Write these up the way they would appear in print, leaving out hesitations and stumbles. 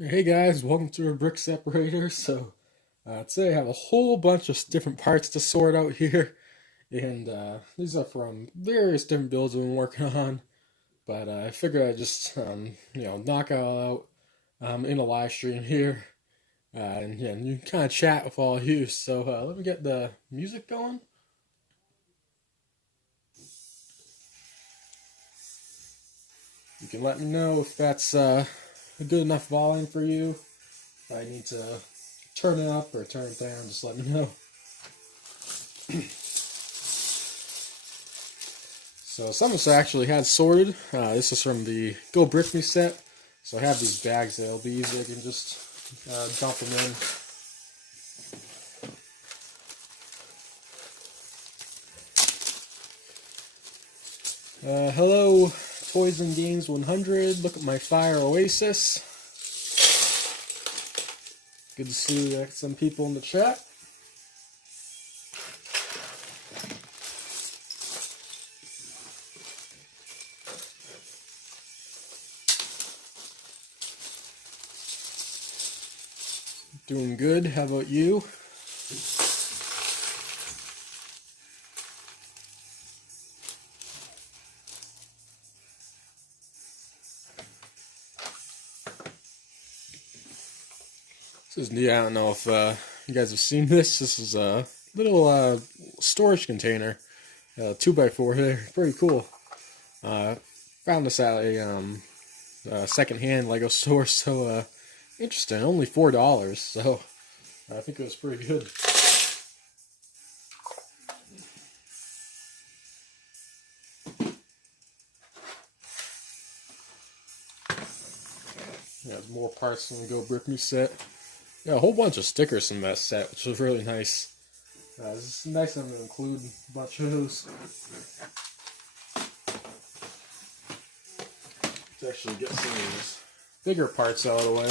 Hey guys, welcome to a Brick Separator. Today I have a whole bunch of different parts to sort out here, and these are from various different builds I've been working on. But I figured I'd just knock it all out in a live stream here, and yeah, you can kind of chat with all of you. Let me get the music going. You can let me know if that's a good enough volume for you. If I need to turn it up or turn it down, just let me know. So some of this I actually had sorted. This is from the Go Brick Me set. So I have these bags that'll be easy. I can just dump them in. Hello, Toys and Games 100. Look at my Fire Oasis. Good to see some people in the chat. Doing good. How about you? This is neat. I don't know if you guys have seen this. This is a little storage container, 2x4 here. Pretty cool. Found this at a secondhand Lego store. Interesting. Only $4. So I think it was pretty good. Yeah, there's more parts from the Go Brick Me set. Yeah, a whole bunch of stickers from that set, which was really nice. It's nice of them to include a bunch of those. Let's actually get some of these bigger parts out of the way.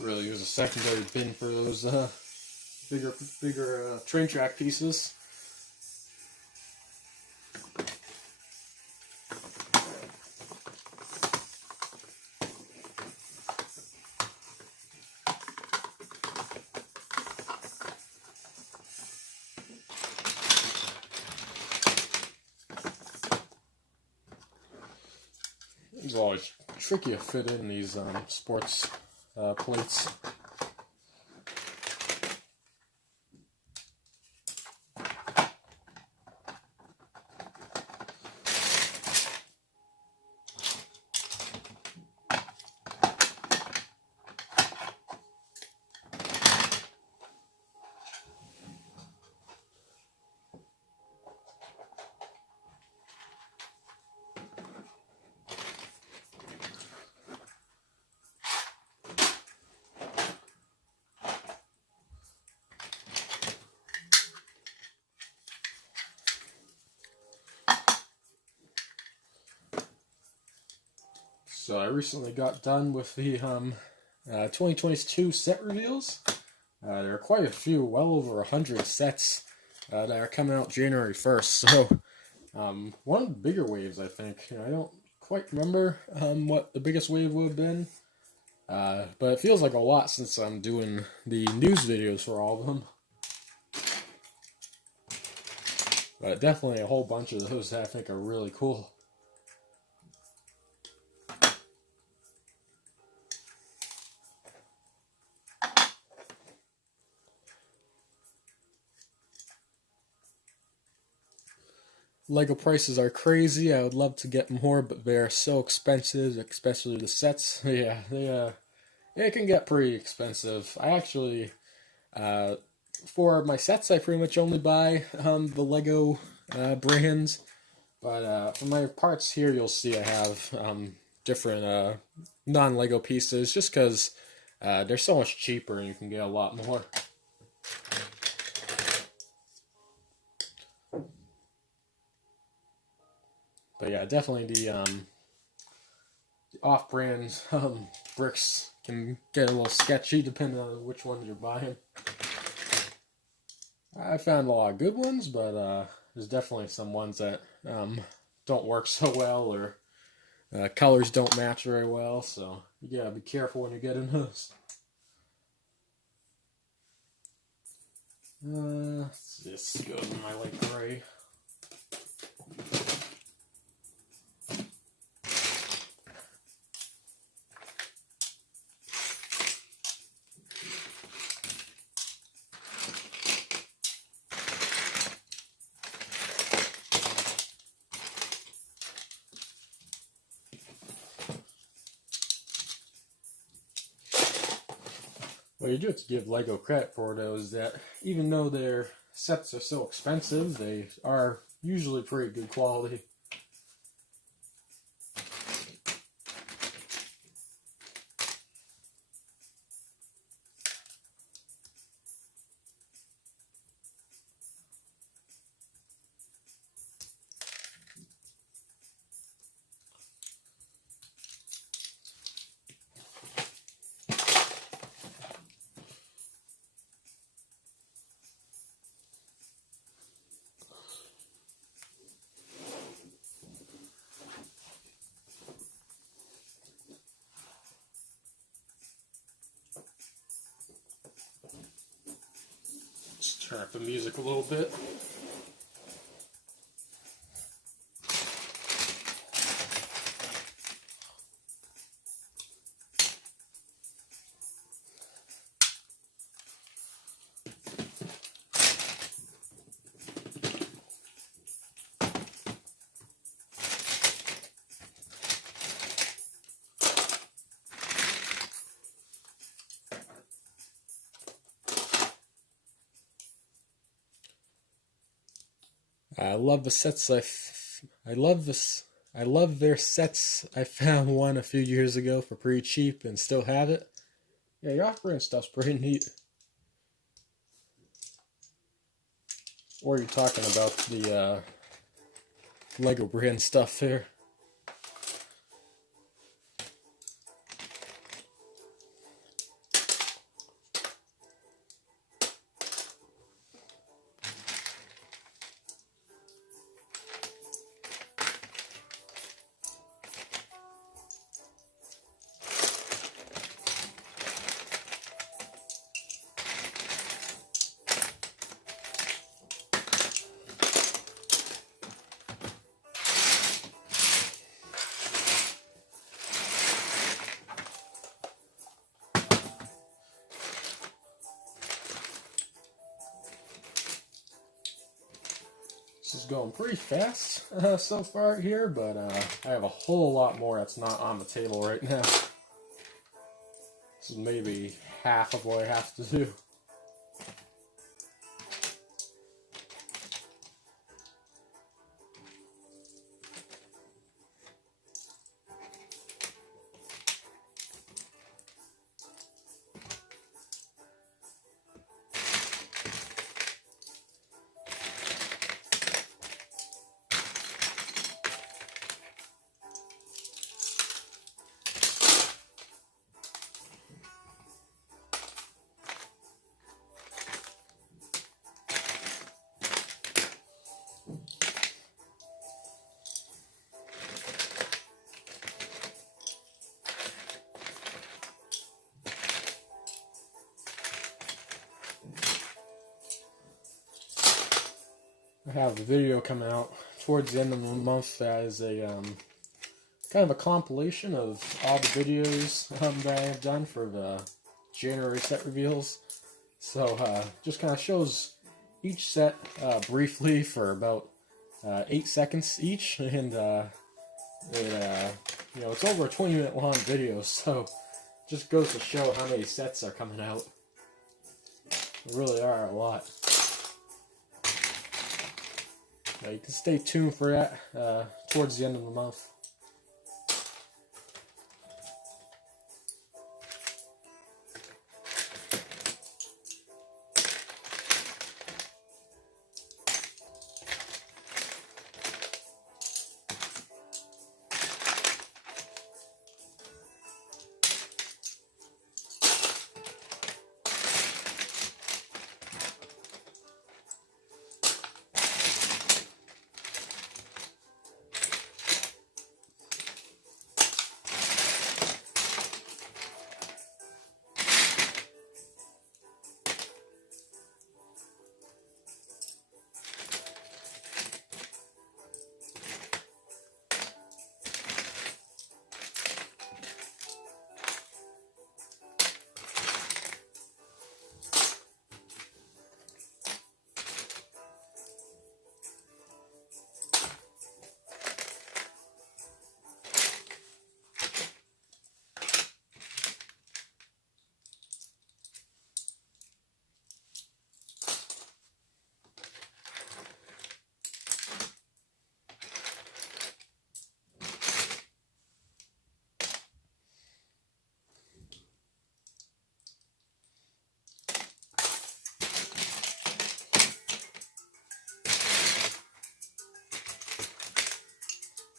Really use a secondary bin for those bigger train track pieces. It's always tricky to fit in these sports plates. So I recently got done with the 2022 set reveals. There are quite a few, well over 100 sets that are coming out January 1st. One of the bigger waves, I think. I don't quite remember what the biggest wave would have been. But it feels like a lot since I'm doing the news videos for all of them. But definitely a whole bunch of those that I think are really cool. Lego prices are crazy. I would love to get more, but they are so expensive, especially the sets. Yeah, it can get pretty expensive. I actually, for my sets, I pretty much only buy the Lego brands. But for my parts here, you'll see I have different non-Lego pieces, just because they're so much cheaper and you can get a lot more. But yeah, definitely the off-brand bricks can get a little sketchy depending on which ones you're buying. I found a lot of good ones, but there's definitely some ones that don't work so well, or colors don't match very well, so you gotta be careful when you're getting those. Let's just go to my light gray. What you do have to give LEGO credit for, though, is that even though their sets are so expensive, they are usually pretty good quality. Just turn up the music a little bit. I love the sets I love their sets. I found one a few years ago for pretty cheap and still have it. Yeah, your off-brand stuff's pretty neat. Or you're talking about the LEGO brand stuff here. This is going pretty fast so far here, but I have a whole lot more that's not on the table right now. This is maybe half of what I have to do. I have a video coming out towards the end of the month that is a kind of a compilation of all the videos that I have done for the January set reveals. So just kind of shows each set briefly for about 8 seconds each, and you know, it's over a 20-minute long video, so just goes to show how many sets are coming out. There really are a lot. Now you can stay tuned for that towards the end of the month.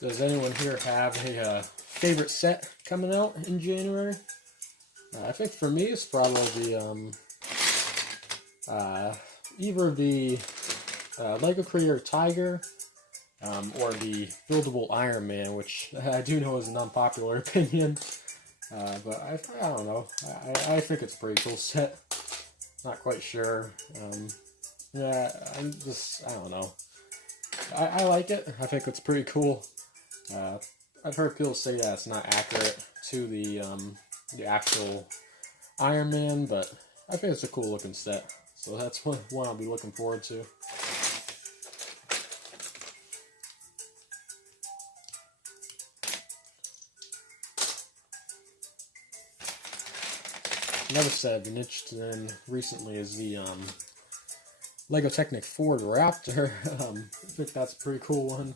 Does anyone here have a favorite set coming out in January? I think for me it's probably either the Lego Creator Tiger or the buildable Iron Man, which I do know is an unpopular opinion. But I don't know. I think it's a pretty cool set. Not quite sure. Yeah, I don't know. I like it. I think it's pretty cool. I've heard people say that it's not accurate to the actual Iron Man, but I think it's a cool looking set. So that's one I'll be looking forward to. Another set I've been interested in recently is the Lego Technic Ford Raptor. I think that's a pretty cool one.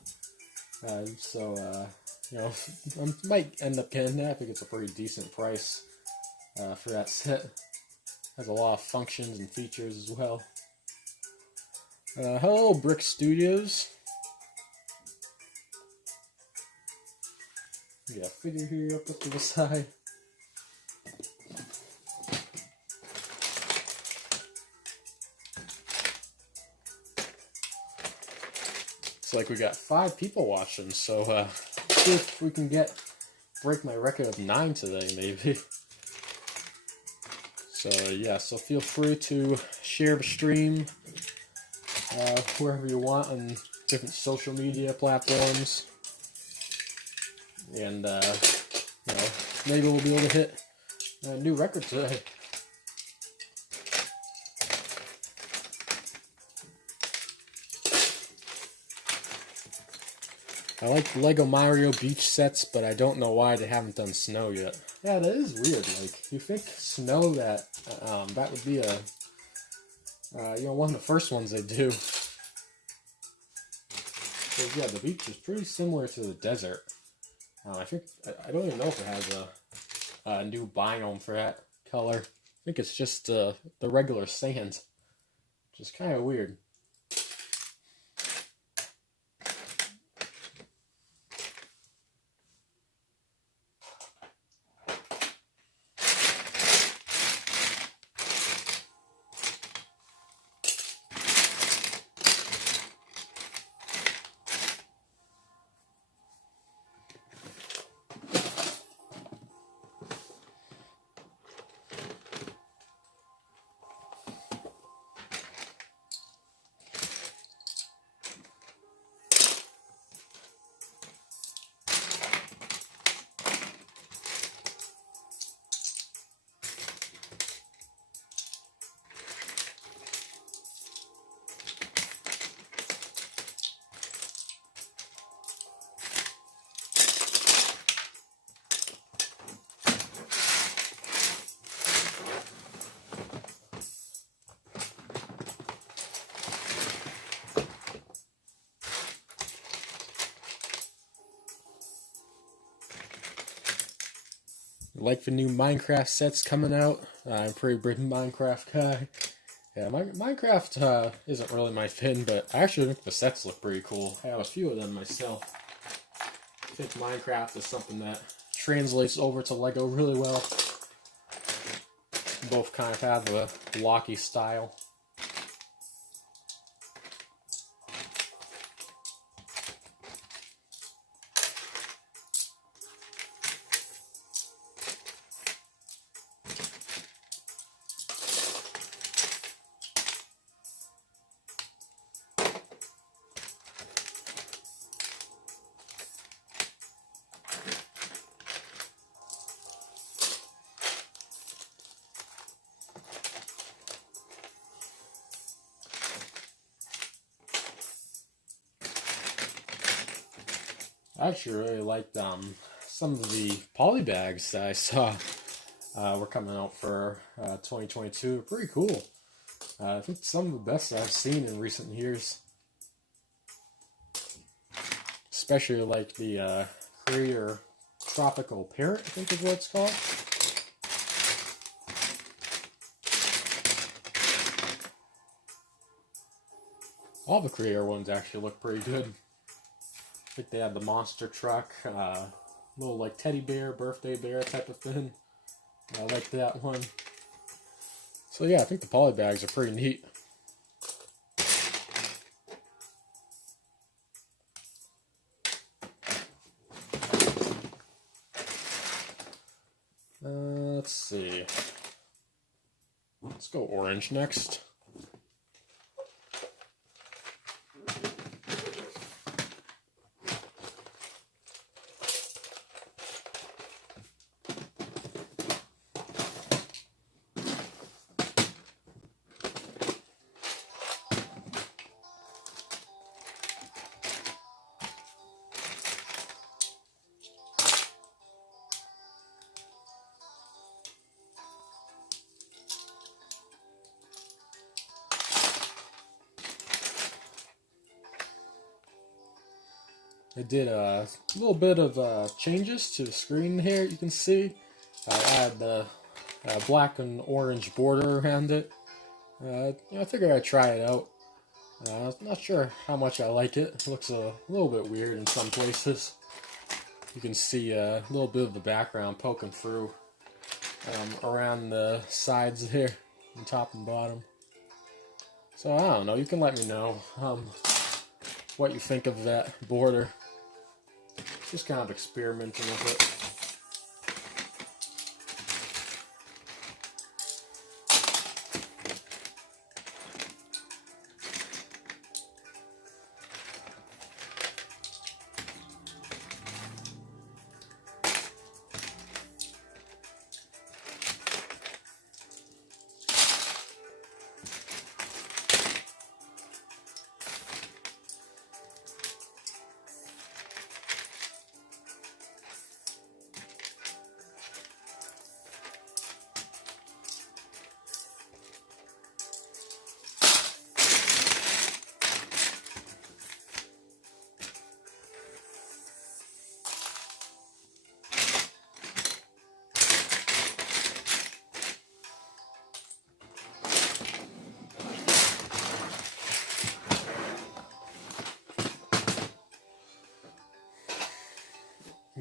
You know, I might end up getting that. I think it's a pretty decent price for that set. Has a lot of functions and features as well. Hello, Brick Studios. We got a figure here up to the side. Like we got 5 people watching, so see if we can break my record of 9 today, maybe. So yeah, so feel free to share the stream wherever you want on different social media platforms, and you know, maybe we'll be able to hit a new record today. I like Lego Mario Beach sets, but I don't know why they haven't done snow yet. Yeah, that is weird. Like, you think snow that would be a you know, one of the first ones they do. Because yeah, the beach is pretty similar to the desert. I think I don't even know if it has a new biome for that color. I think it's just the regular sand, which is kind of weird. Like the new Minecraft sets coming out. I'm a pretty big Minecraft guy. Yeah, Minecraft isn't really my thing, but I actually think the sets look pretty cool. I have a few of them myself. I think Minecraft is something that translates over to Lego really well. Both kind of have a blocky style. I actually really liked some of the poly bags that I saw were coming out for 2022. Pretty cool. I think some of the best I've seen in recent years. Especially like the Creator Tropical Parrot, I think is what it's called. All the Creator ones actually look pretty good. think they had the monster truck, little like teddy bear, birthday bear type of thing. I like that one. So yeah, I think the poly bags are pretty neat. Let's see. Let's go orange next. I did a little bit of changes to the screen here. You can see I add the black and orange border around it. I figured I'd try it out. Not sure how much I like it. It looks a little bit weird in some places. You can see a little bit of the background poking through around the sides here, on top and bottom. So I don't know. You can let me know what you think of that border. Just kind of experimenting with it.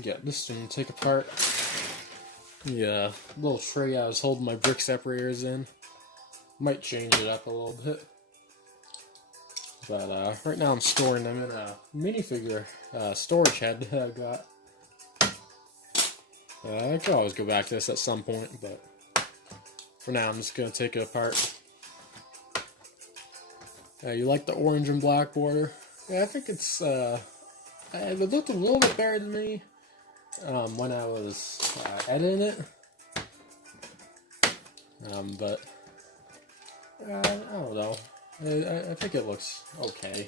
Get this one to take apart. The little tray I was holding my brick separators in. Might change it up a little bit. But right now I'm storing them in a minifigure storage head that I got. I could always go back to this at some point, but for now I'm just going to take it apart. You like the orange and black border? Yeah, I think it's it looked a little bit better than me when I was editing it. But I don't know. I think it looks okay.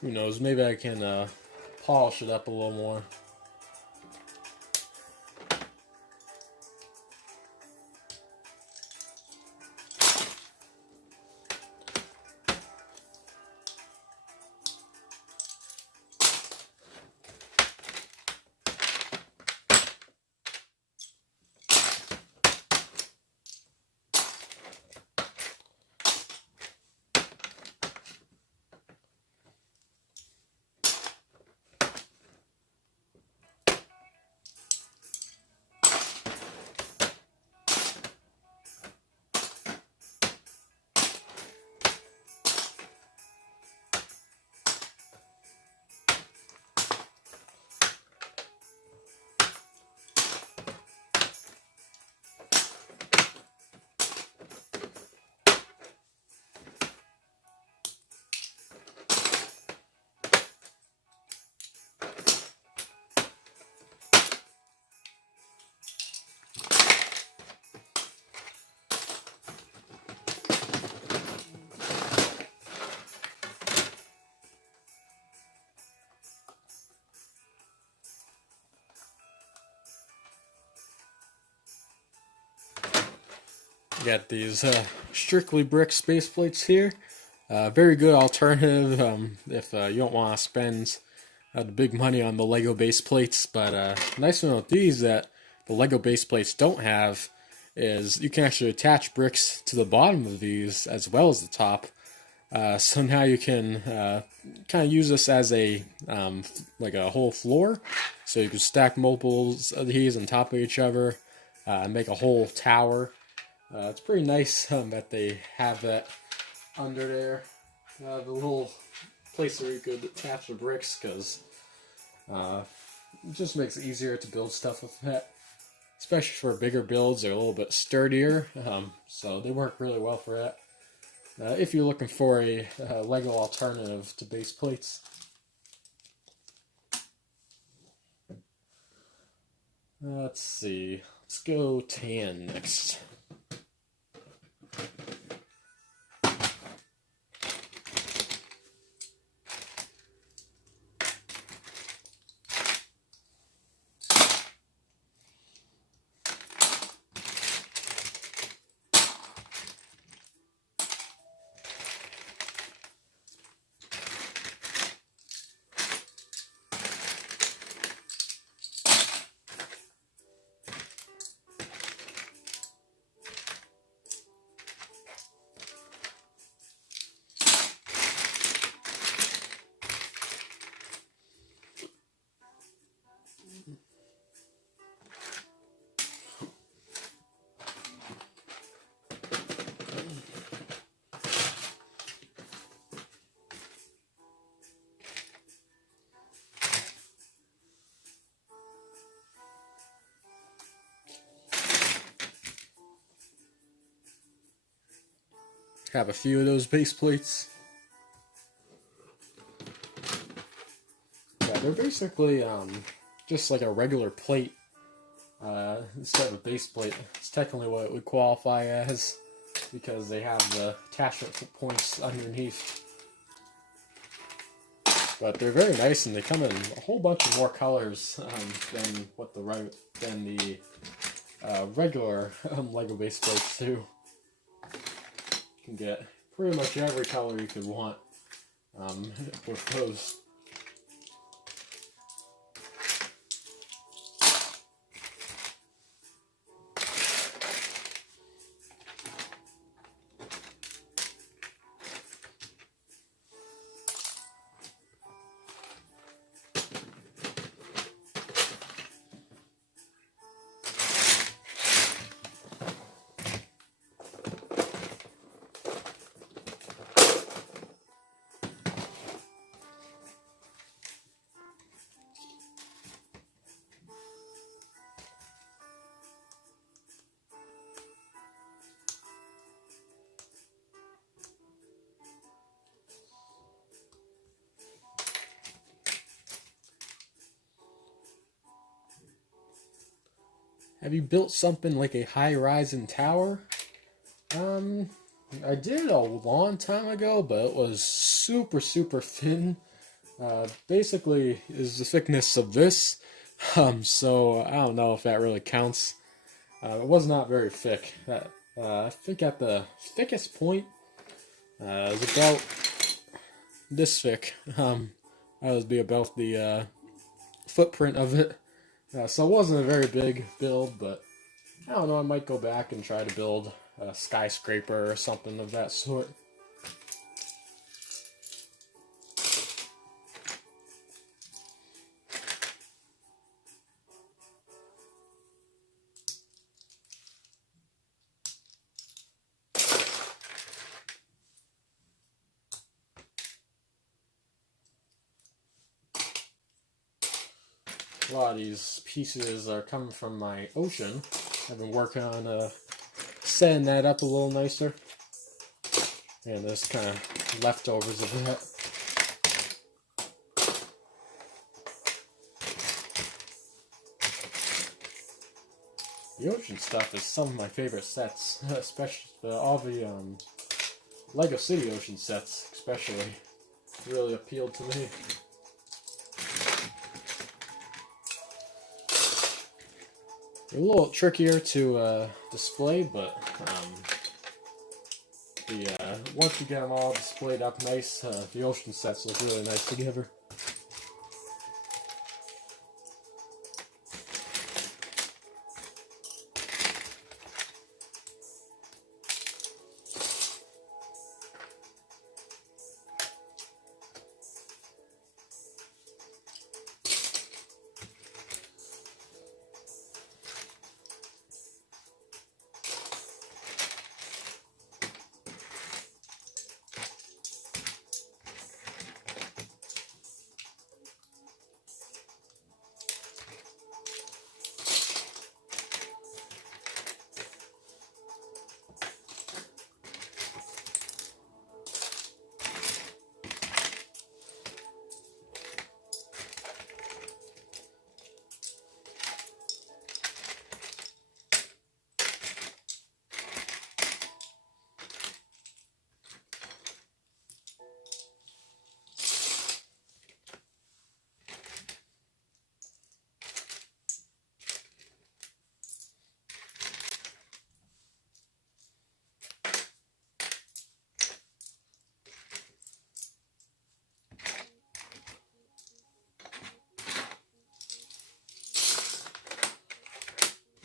Who knows? Maybe I can polish it up a little more. Got these strictly brick space plates here. Very good alternative if you don't want to spend the big money on the Lego base plates. But nice thing about these that the Lego base plates don't have is you can actually attach bricks to the bottom of these as well as the top. So now you can kind of use this as a like a whole floor. So you can stack multiples of these on top of each other and make a whole tower. It's pretty nice that they have that under there. The little place where you could attach the bricks, because it just makes it easier to build stuff with that. Especially for bigger builds, they're a little bit sturdier, so they work really well for that. If you're looking for a Lego alternative to base plates. Let's see. Let's go tan next. Have a few of those base plates. Yeah, they're basically just like a regular plate instead of a base plate. It's technically what it would qualify as, because they have the attachment points underneath. But they're very nice, and they come in a whole bunch of more colors than the regular Lego base plates do. You can get pretty much every color you could want with those. Have you built something like a high-rising tower? I did a long time ago, but it was super thin. Basically, is the thickness of this. So I don't know if that really counts. It was not very thick. I think at the thickest point, it was about this thick. That would be about the footprint of it. So it wasn't a very big build, but I don't know, I might go back and try to build a skyscraper or something of that sort. A lot of these pieces are coming from my ocean. I've been working on setting that up a little nicer. And there's kind of leftovers of that. The ocean stuff is some of my favorite sets, especially all the Lego City ocean sets, especially, really appealed to me. They're a little trickier to display, but once you get them all displayed up nice, the ocean sets look really nice together.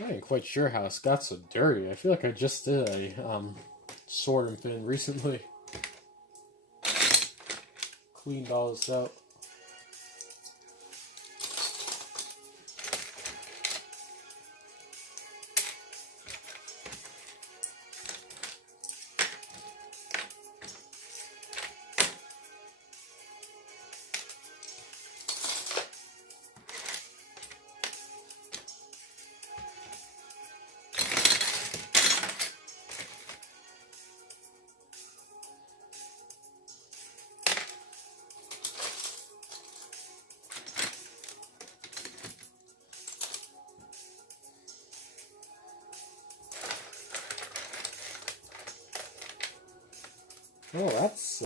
I ain't quite sure how it's got so dirty. I feel like I just did a sword and pin recently. Cleaned all this out. Oh, that's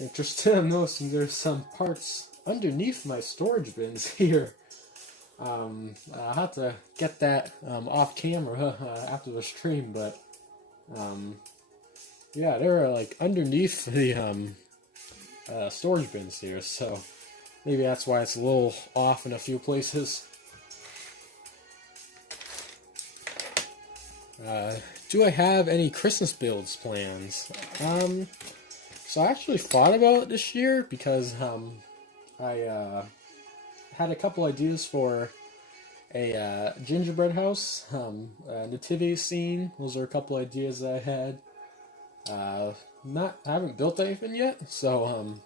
interesting. I'm noticing there's some parts underneath my storage bins here. I'll have to get that off camera after the stream, but yeah, they're like underneath the storage bins here, so maybe that's why it's a little off in a few places. Do I have any Christmas builds plans? So I actually thought about it this year because I had a couple ideas for a gingerbread house, nativity scene. Those are a couple ideas that I had. I haven't built anything yet, so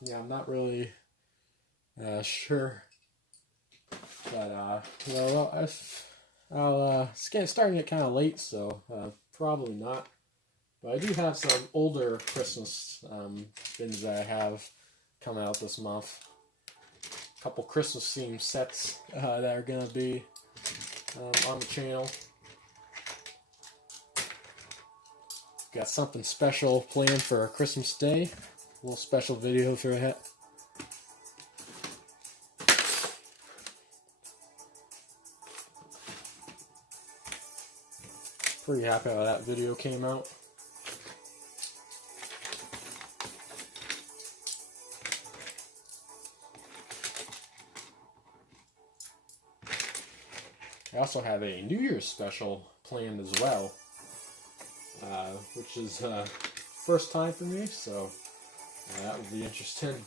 yeah, I'm not really sure. But it's starting to get kind of late, so probably not. But I do have some older Christmas bins that I have coming out this month. A couple Christmas themed sets that are going to be on the channel. Got something special planned for Christmas Day. A little special video for that. Pretty happy how that video came out. I also have a New Year's special planned as well, which is first time for me, so that would be interesting. I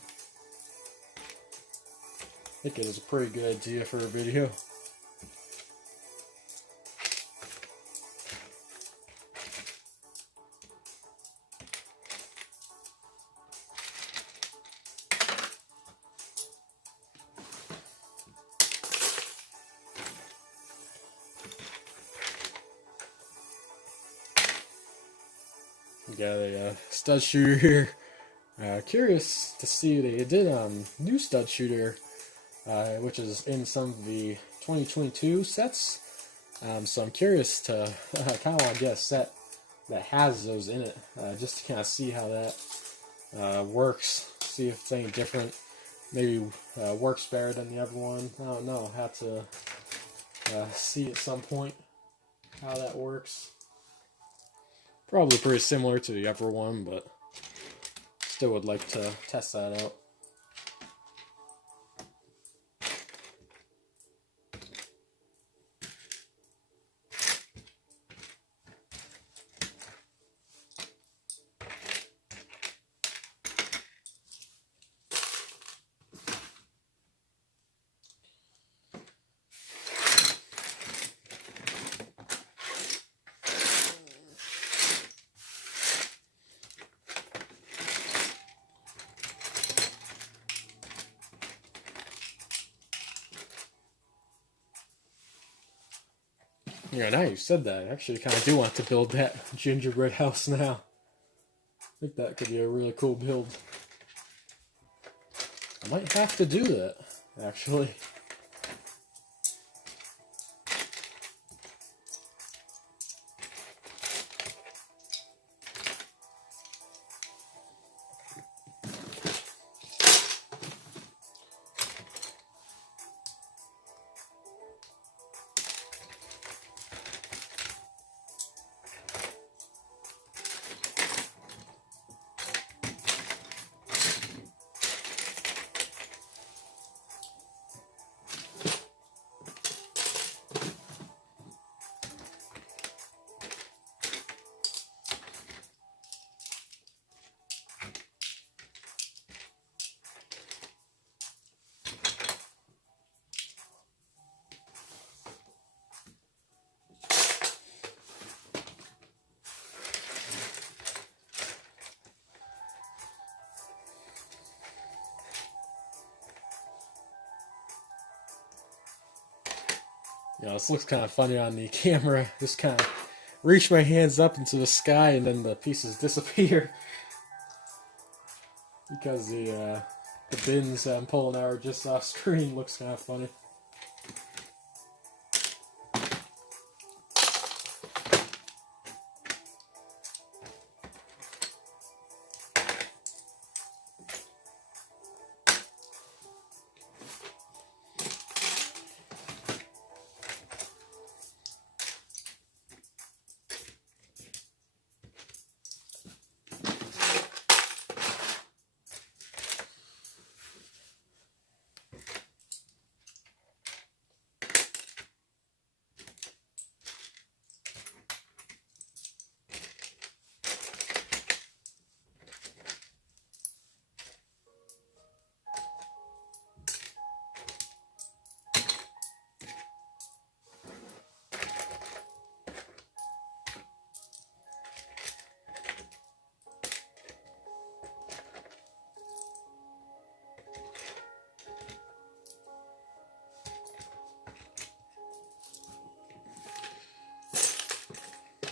think it is a pretty good idea for a video. Got a stud shooter here. Curious to see they did new stud shooter, which is in some of the 2022 sets. So I'm curious to kind of want to get a set that has those in it, just to kind of see how that works. See if it's any different. Maybe works better than the other one. I don't know. I'll have to see at some point how that works. Probably pretty similar to the upper one, but still would like to test that out. Yeah, now you said that, I actually kind of do want to build that gingerbread house now. I think that could be a really cool build. I might have to do that, actually. This looks kind of funny on the camera. Just kind of reach my hands up into the sky and then the pieces disappear because the bins I'm pulling out are just off screen. Looks kind of funny.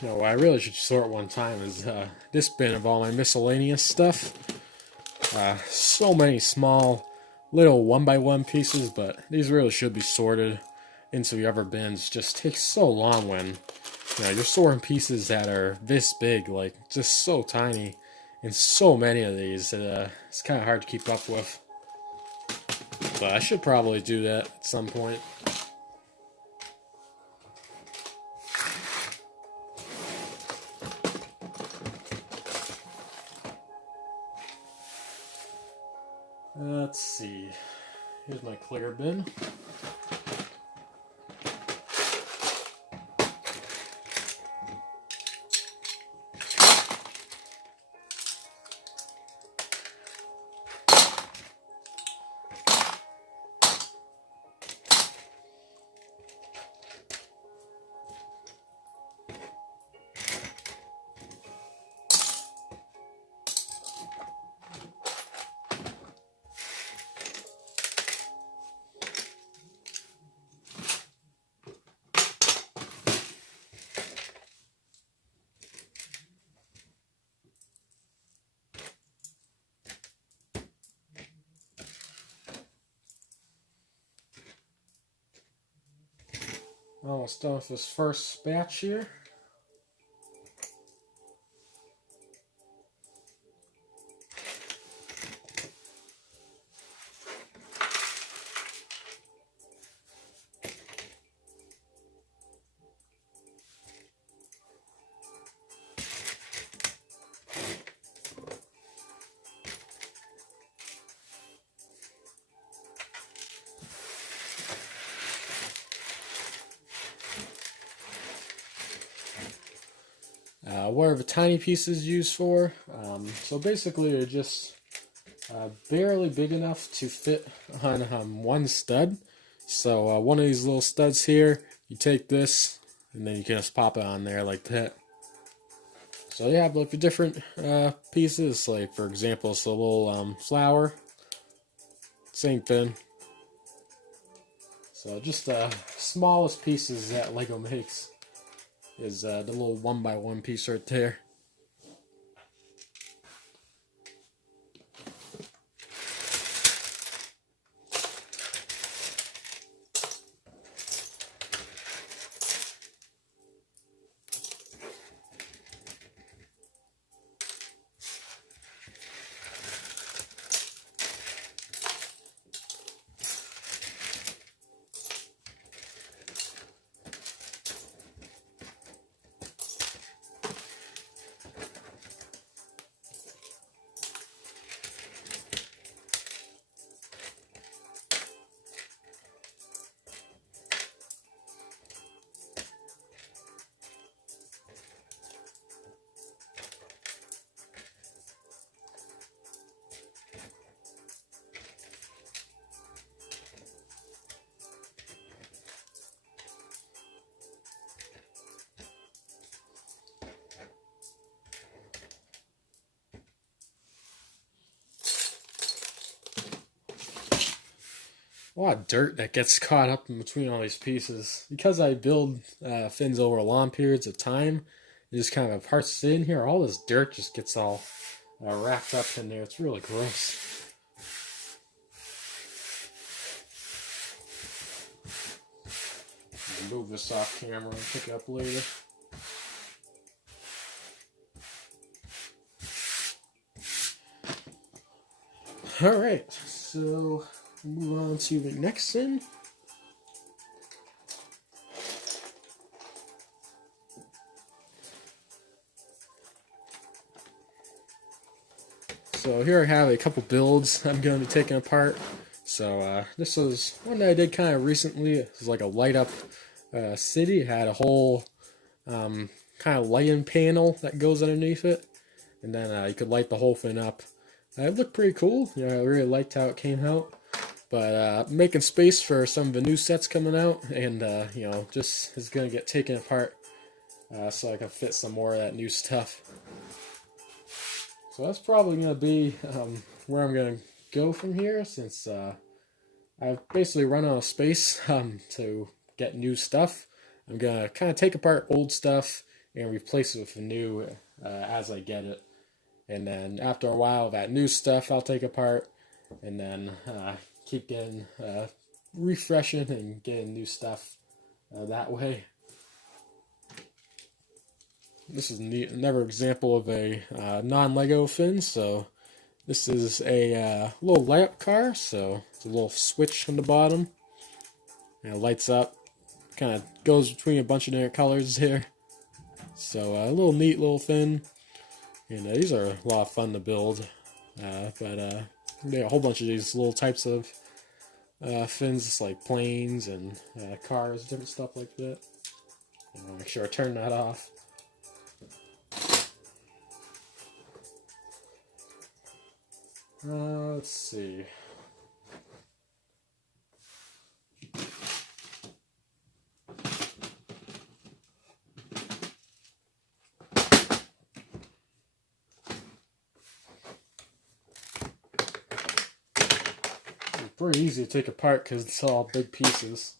What I really should sort one time is this bin of all my miscellaneous stuff. So many small, little 1x1 pieces, but these really should be sorted into the other bins. It just takes so long when you're sorting pieces that are this big, like just so tiny, and so many of these. It's kind of hard to keep up with. But I should probably do that at some point. Let's see. Here's my clear bin. Almost done with this first batch here. What are the tiny pieces used for? So basically they're just barely big enough to fit on one stud. So one of these little studs here, you take this and then you can just pop it on there like that. So you have like the different pieces, like for example, it's a little flower, same thing. So just the smallest pieces that Lego makes is the little 1x1 piece right there. a lot of dirt that gets caught up in between all these pieces. Because I build fins over long periods of time, it just kind of parts in here. All this dirt just gets all wrapped up in there. It's really gross. I'll move this off camera and pick it up later. Alright, so move on to the next fin. So here I have a couple builds I'm going to be taking apart. So this was one that I did kind of recently. It was like a light up city. It had a whole kind of lighting panel that goes underneath it. And then you could light the whole thing up. It looked pretty cool. You know, I really liked how it came out. But making space for some of the new sets coming out, and you know, just is gonna get taken apart so I can fit some more of that new stuff. So that's probably gonna be where I'm gonna go from here, since I've basically run out of space to get new stuff. I'm gonna kind of take apart old stuff and replace it with new as I get it. And then after a while, that new stuff I'll take apart, and then keep getting refreshing and getting new stuff that way. This is another example of a non-Lego fin. So this is a little light-up car. So it's a little switch on the bottom, and it lights up. Kind of goes between a bunch of different colors here. So a little neat little fin. And these are a lot of fun to build, but yeah, a whole bunch of these little types of fins, like planes and cars, different stuff like that. I'll make sure I turn that off. Let's see. Pretty easy to take apart because it's all big pieces.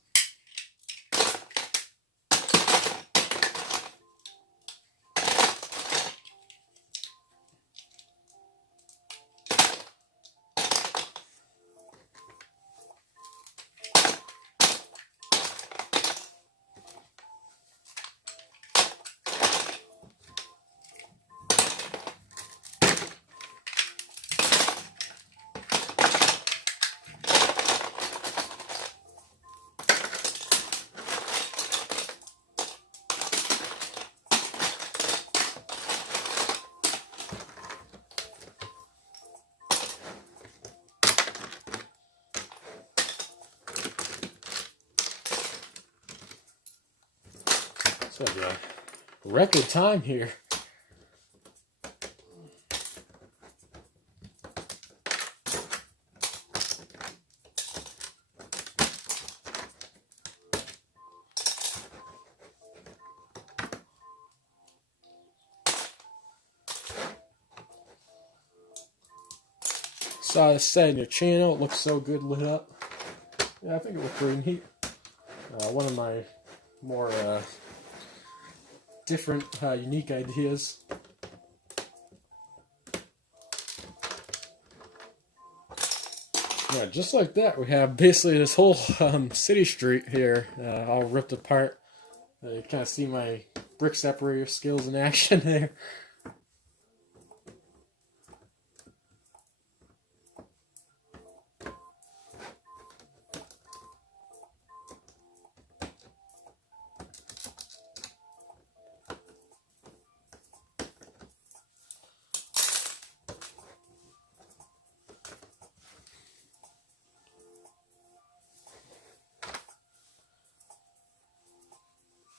So yeah, record time here. Saw this set in your channel. It looks so good lit up. Yeah, I think it looked pretty neat. One of my more different, unique ideas. Yeah, just like that, we have basically this whole city street here, all ripped apart. You kind of see my brick separator skills in action there.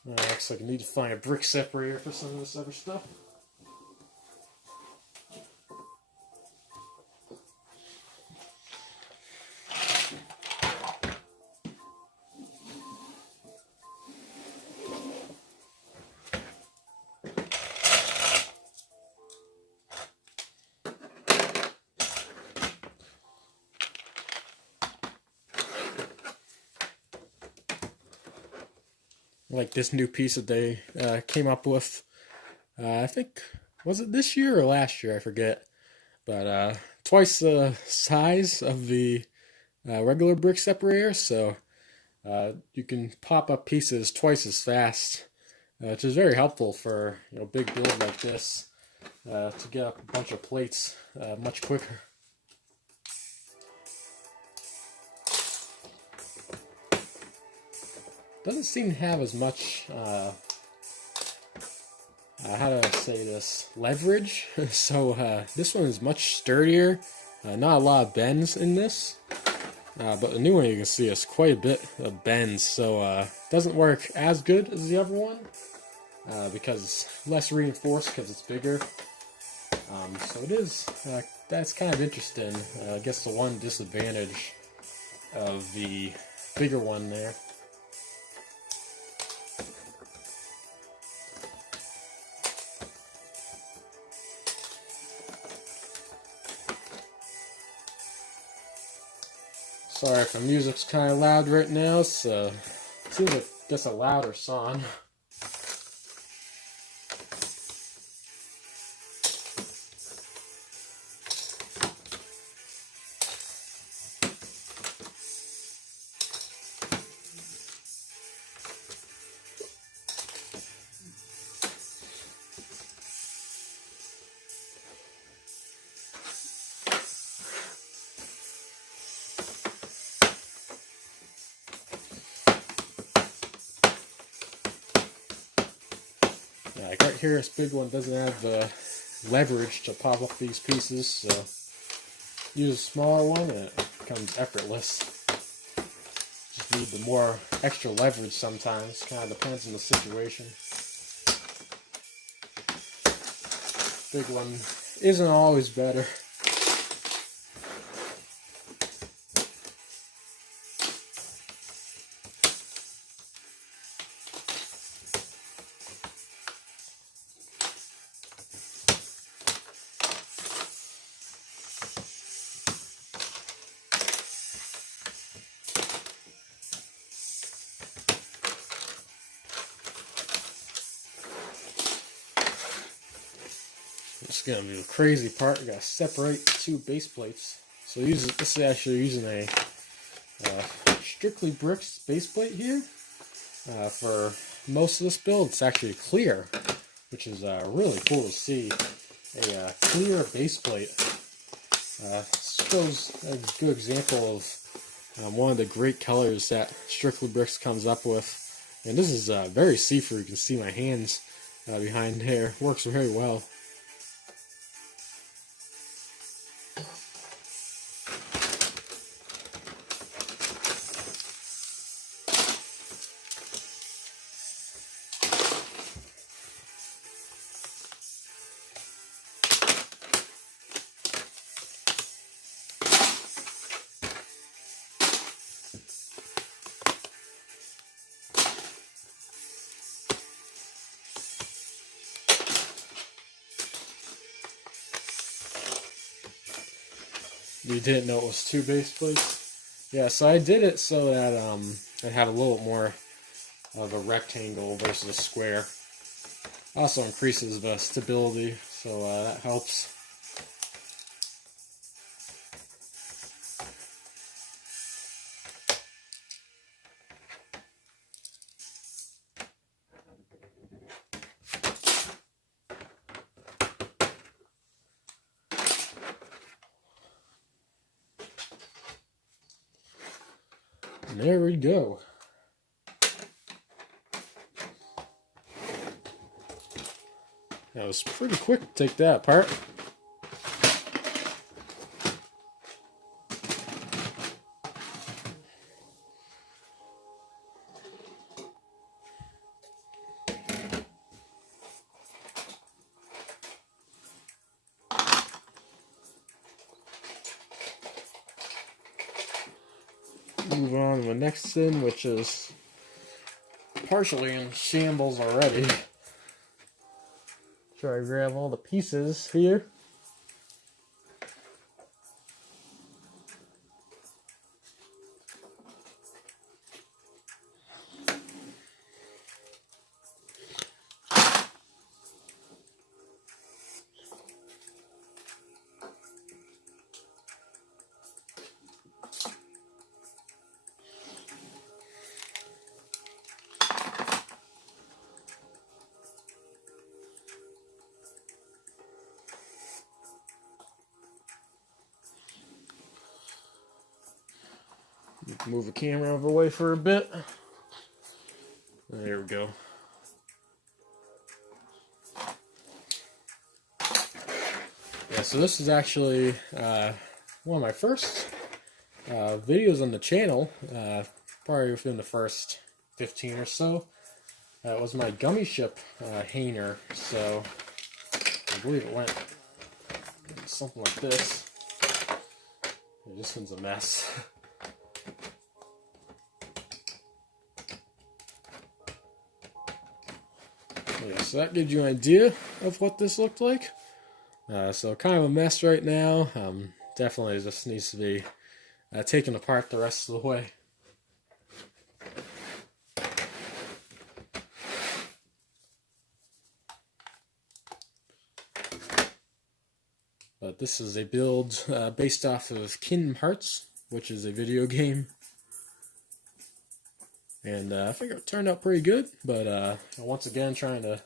Looks like I need to find a brick separator for some of this other stuff. like this new piece that they came up with. I think, was it this year or last year? I forget. But twice the size of the regular brick separator, so you can pop up pieces twice as fast, which is very helpful for a big build like this, to get up a bunch of plates much quicker. Doesn't seem to have as much, how do I say this, leverage. So this one is much sturdier. Not a lot of bends in this. But the new one you can see is quite a bit of bends. So it doesn't work as good as the other one. Because it's less reinforced because it's bigger. So it is, that's kind of interesting. I guess the one disadvantage of the bigger one there. Sorry if the music's kind of loud right now, so it seems like just a louder song. Like right here, this big one doesn't have the leverage to pop up these pieces, so use a smaller one and it becomes effortless. Just need the more extra leverage sometimes, kind of depends on the situation. Big one isn't always better. It's gonna be the crazy part. You gotta separate two base plates. So this is actually using a strictly bricks base plate here. For most of this build, it's actually clear, which is really cool to see. A clear base plate shows a good example of one of the great colors that Strictly Bricks comes up with. And this is very see-through. You can see my hands behind here. Works very well. You didn't know it was two base plates? Yeah, so I did it so that it had a little more of a rectangle versus a square. Also increases the stability, so that helps. And there we go. That was pretty quick to take that apart. Move on to the next thing, which is partially in shambles already. Try to grab all the pieces here. Move the camera over away for a bit. There we go. Yeah, so this is actually one of my first videos on the channel, probably within the first 15 or so. It was my gummy ship hanger, so I believe it went something like this. Yeah, this one's a mess. Yeah, so that gives you an idea of what this looked like. So kind of a mess right now. Definitely just needs to be taken apart the rest of the way. But this is a build based off of Kingdom Hearts, which is a video game. And I think it turned out pretty good, but once again trying to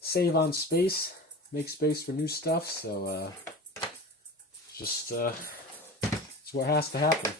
save on space, make space for new stuff, so just it's what has to happen.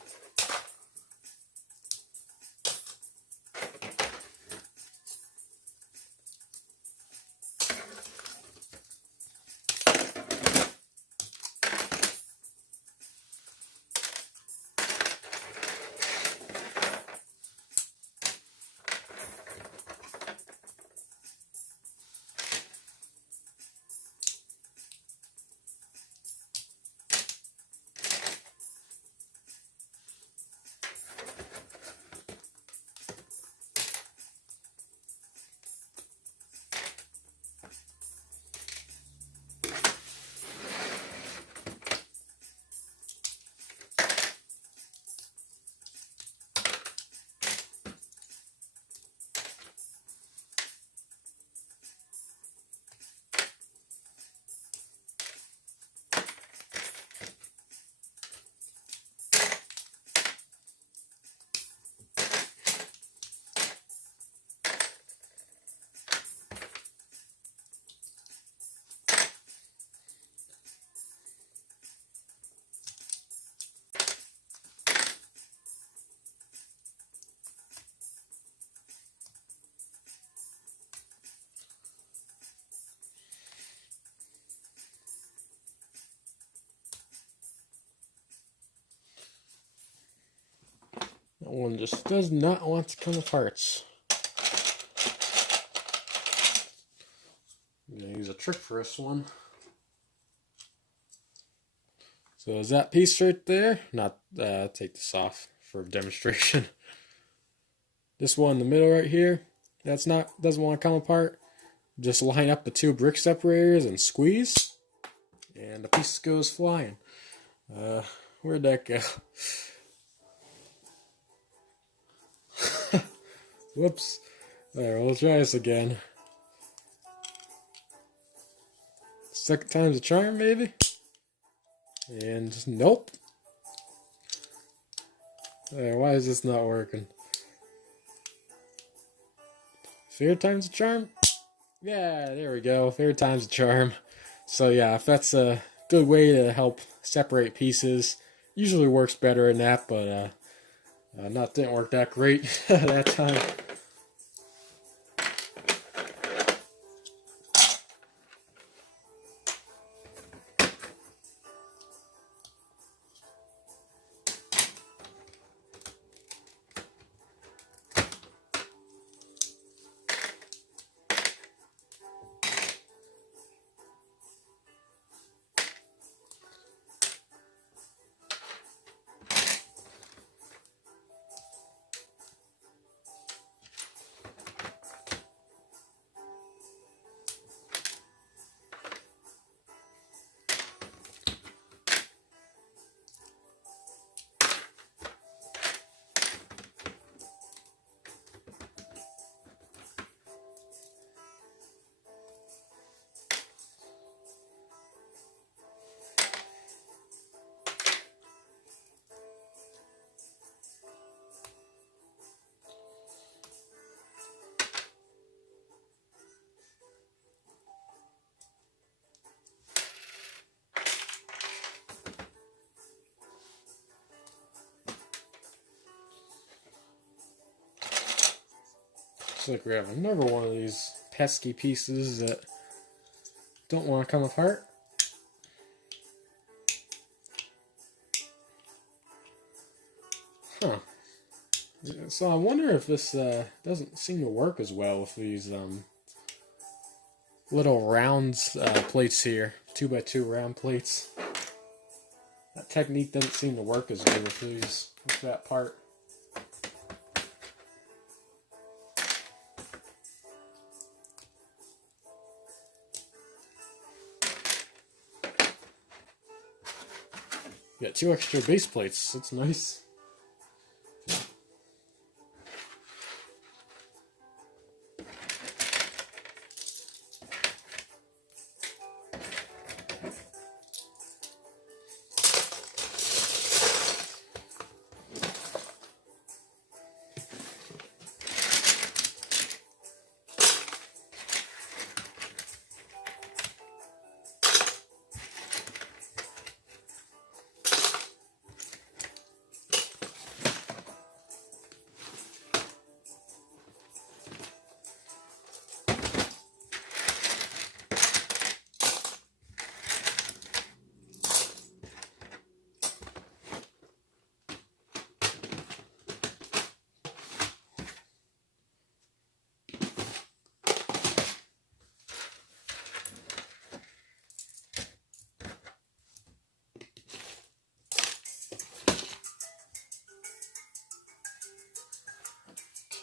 That one just does not want to come apart. I'm going to use a trick for this one. So is that piece right there? Not take this off for demonstration. This one in the middle right here, doesn't want to come apart. Just line up the two brick separators and squeeze, and the piece goes flying. Where'd that go? Whoops. There, we'll try this again. Second time's a charm, maybe? And just, nope. There, why is this not working? Third time's a charm? Yeah, there we go. Third time's a charm. So yeah, if that's a good way to help separate pieces, usually works better than that, but didn't work that great that time. Looks like we have another one of these pesky pieces that don't want to come apart. Huh. So I wonder if this doesn't seem to work as well with these little round plates here. 2x2 round plates. That technique doesn't seem to work as good with that part. Got 2 extra base plates. That's nice.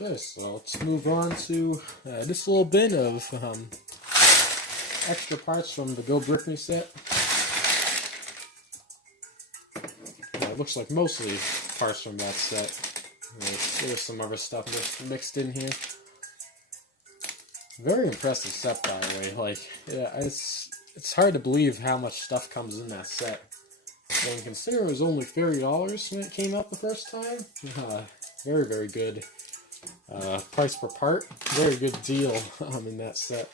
Okay, so let's move on to this little bin of extra parts from the Go Brick Me set. It looks like mostly parts from that set. There's some other stuff mixed in here. Very impressive set, by the way. Like, yeah, it's hard to believe how much stuff comes in that set. And consider it was only $30 when it came out the first time. Very, very good. Price per part, very good deal in that set.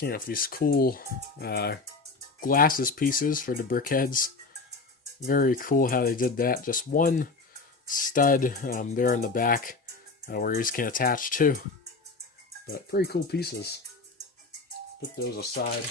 You know, these cool glasses pieces for the brickheads. Very cool how they did that. Just one stud there in the back where yours can attach to. But pretty cool pieces. Put those aside.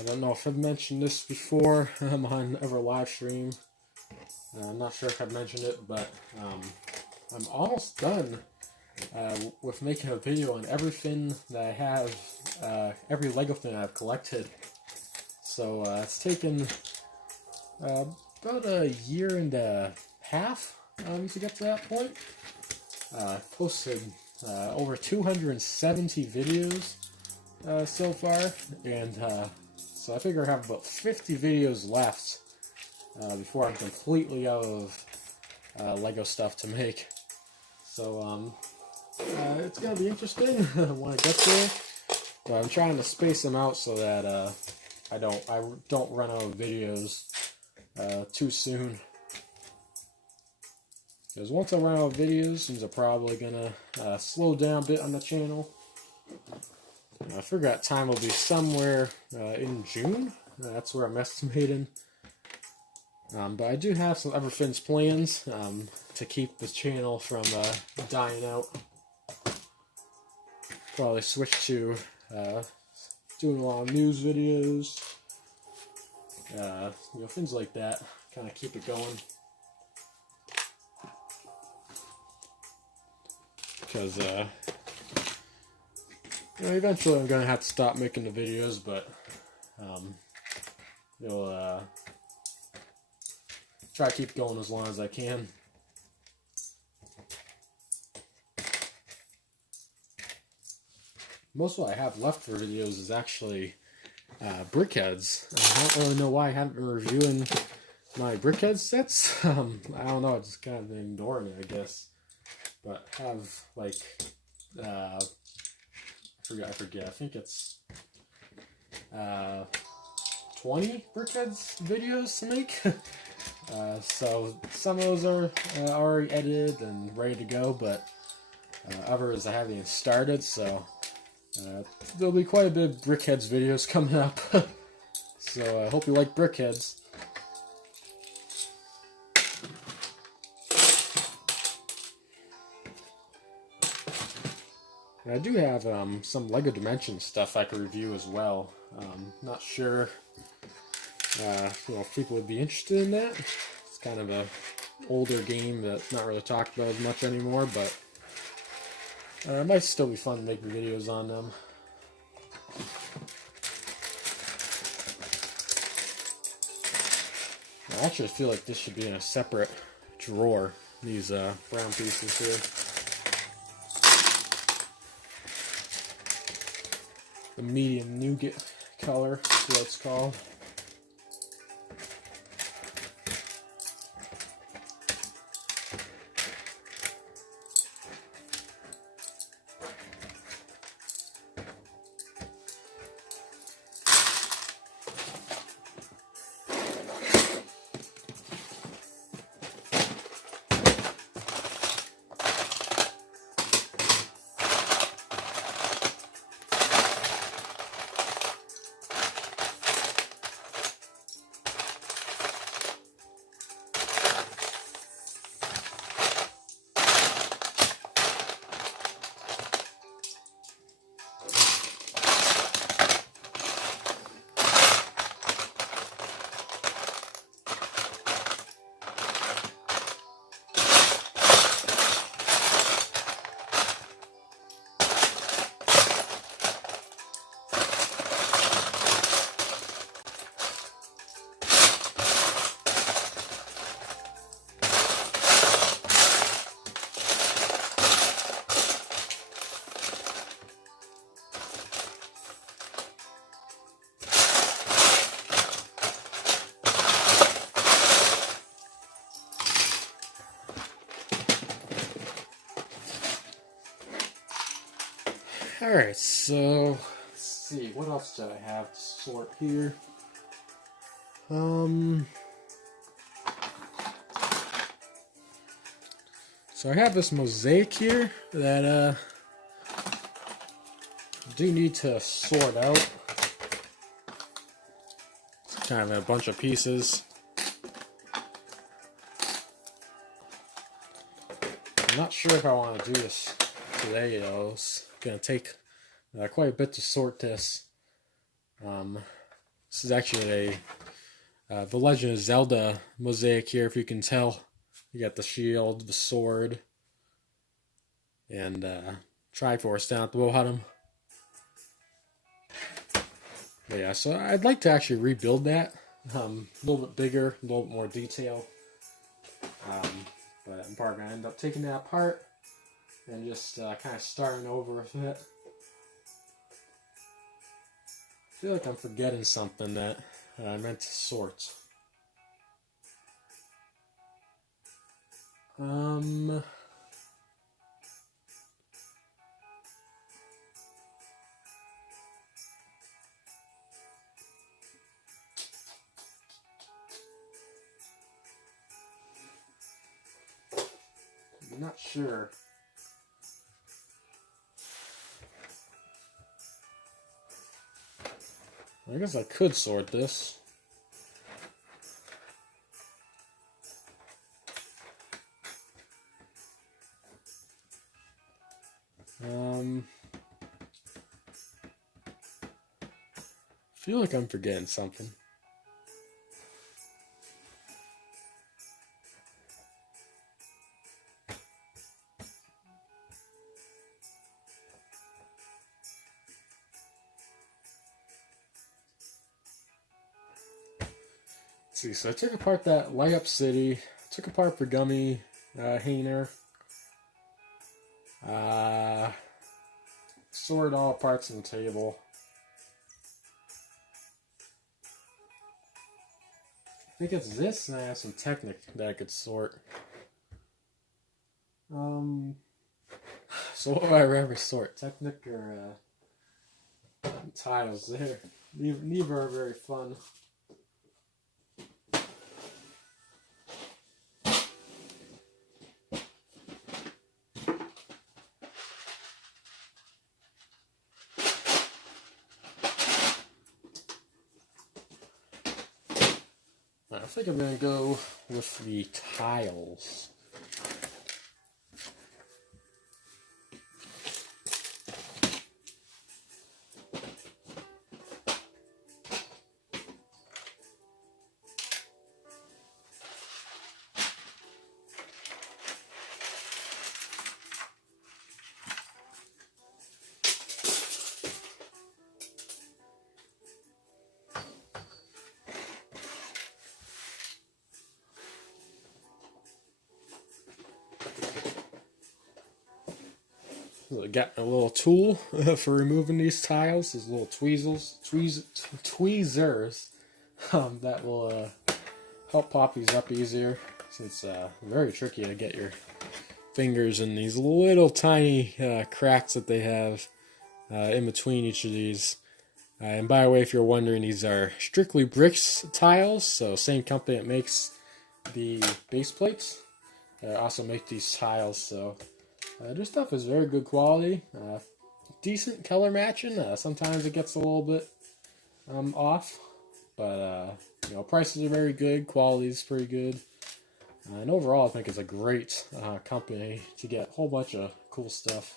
I don't know if I've mentioned this before on ever live stream. I'm not sure if I've mentioned it, but I'm almost done with making a video on everything that I have, every Lego thing I've collected. So it's taken about a year and a half to get to that point. I've posted over 270 videos so far, and so I figure I have about 50 videos left before I'm completely out of Lego stuff to make. So it's gonna be interesting when I get there. But I'm trying to space them out so that I don't run out of videos too soon. Because once I run out of videos, things are probably gonna slow down a bit on the channel. I figure that time will be somewhere in June. That's where I'm estimating. But I do have some Everfin's plans to keep the channel from dying out. Probably switch to doing a lot of news videos, things like that. Kind of keep it going. Because eventually I'm gonna have to stop making the videos, but you'll try to keep going as long as I can. Most of what I have left for videos is actually brickheads. I don't really know why I haven't been reviewing my brickhead sets. I don't know, I just kind of been ignoring it, I guess. But I have like I forget. I think it's 20 brickheads videos to make. So some of those are already edited and ready to go, but others I haven't even started. So there'll be quite a bit of brickheads videos coming up. So I hope you like brickheads. I do have some LEGO Dimensions stuff I could review as well. Not sure if people would be interested in that. It's kind of a older game that's not really talked about as much anymore, but it might still be fun to make videos on them. I actually feel like this should be in a separate drawer, these brown pieces here. The medium nougat color is what it's called. Alright, so let's see, what else do I have to sort here? So I have this Mosaic here that I do need to sort out. It's kind of a bunch of pieces. I'm not sure if I want to do this today, though. It's going to take quite a bit to sort this. This is actually The Legend of Zelda Mosaic here, if you can tell. You got the shield, the sword, and Triforce down at the bottom. But yeah, so I'd like to actually rebuild that. A little bit bigger, a little bit more detail. But I'm probably going to end up taking that apart and just kind of starting over with it. I feel like I'm forgetting something that I meant to sort. I'm not sure. I guess I could sort this. I feel like I'm forgetting something. Let's see, so I took apart that Light Up City, took apart the Gummy Hainer, sorted all parts on the table. I think it's this, and I have some Technic that I could sort. So what would I rather sort, Technic or tiles? There, neither are very fun. I think I'm going to go with the tiles. So I got a little tool for removing these tiles, these little tweezers that will help pop these up easier, since it's very tricky to get your fingers in these little tiny cracks that they have in between each of these. And by the way, if you're wondering, these are strictly Bricks tiles, so same company that makes the base plates also make these tiles, so their stuff is very good quality, decent color matching. Sometimes it gets a little bit off, but prices are very good, quality is pretty good, and overall I think it's a great company to get a whole bunch of cool stuff.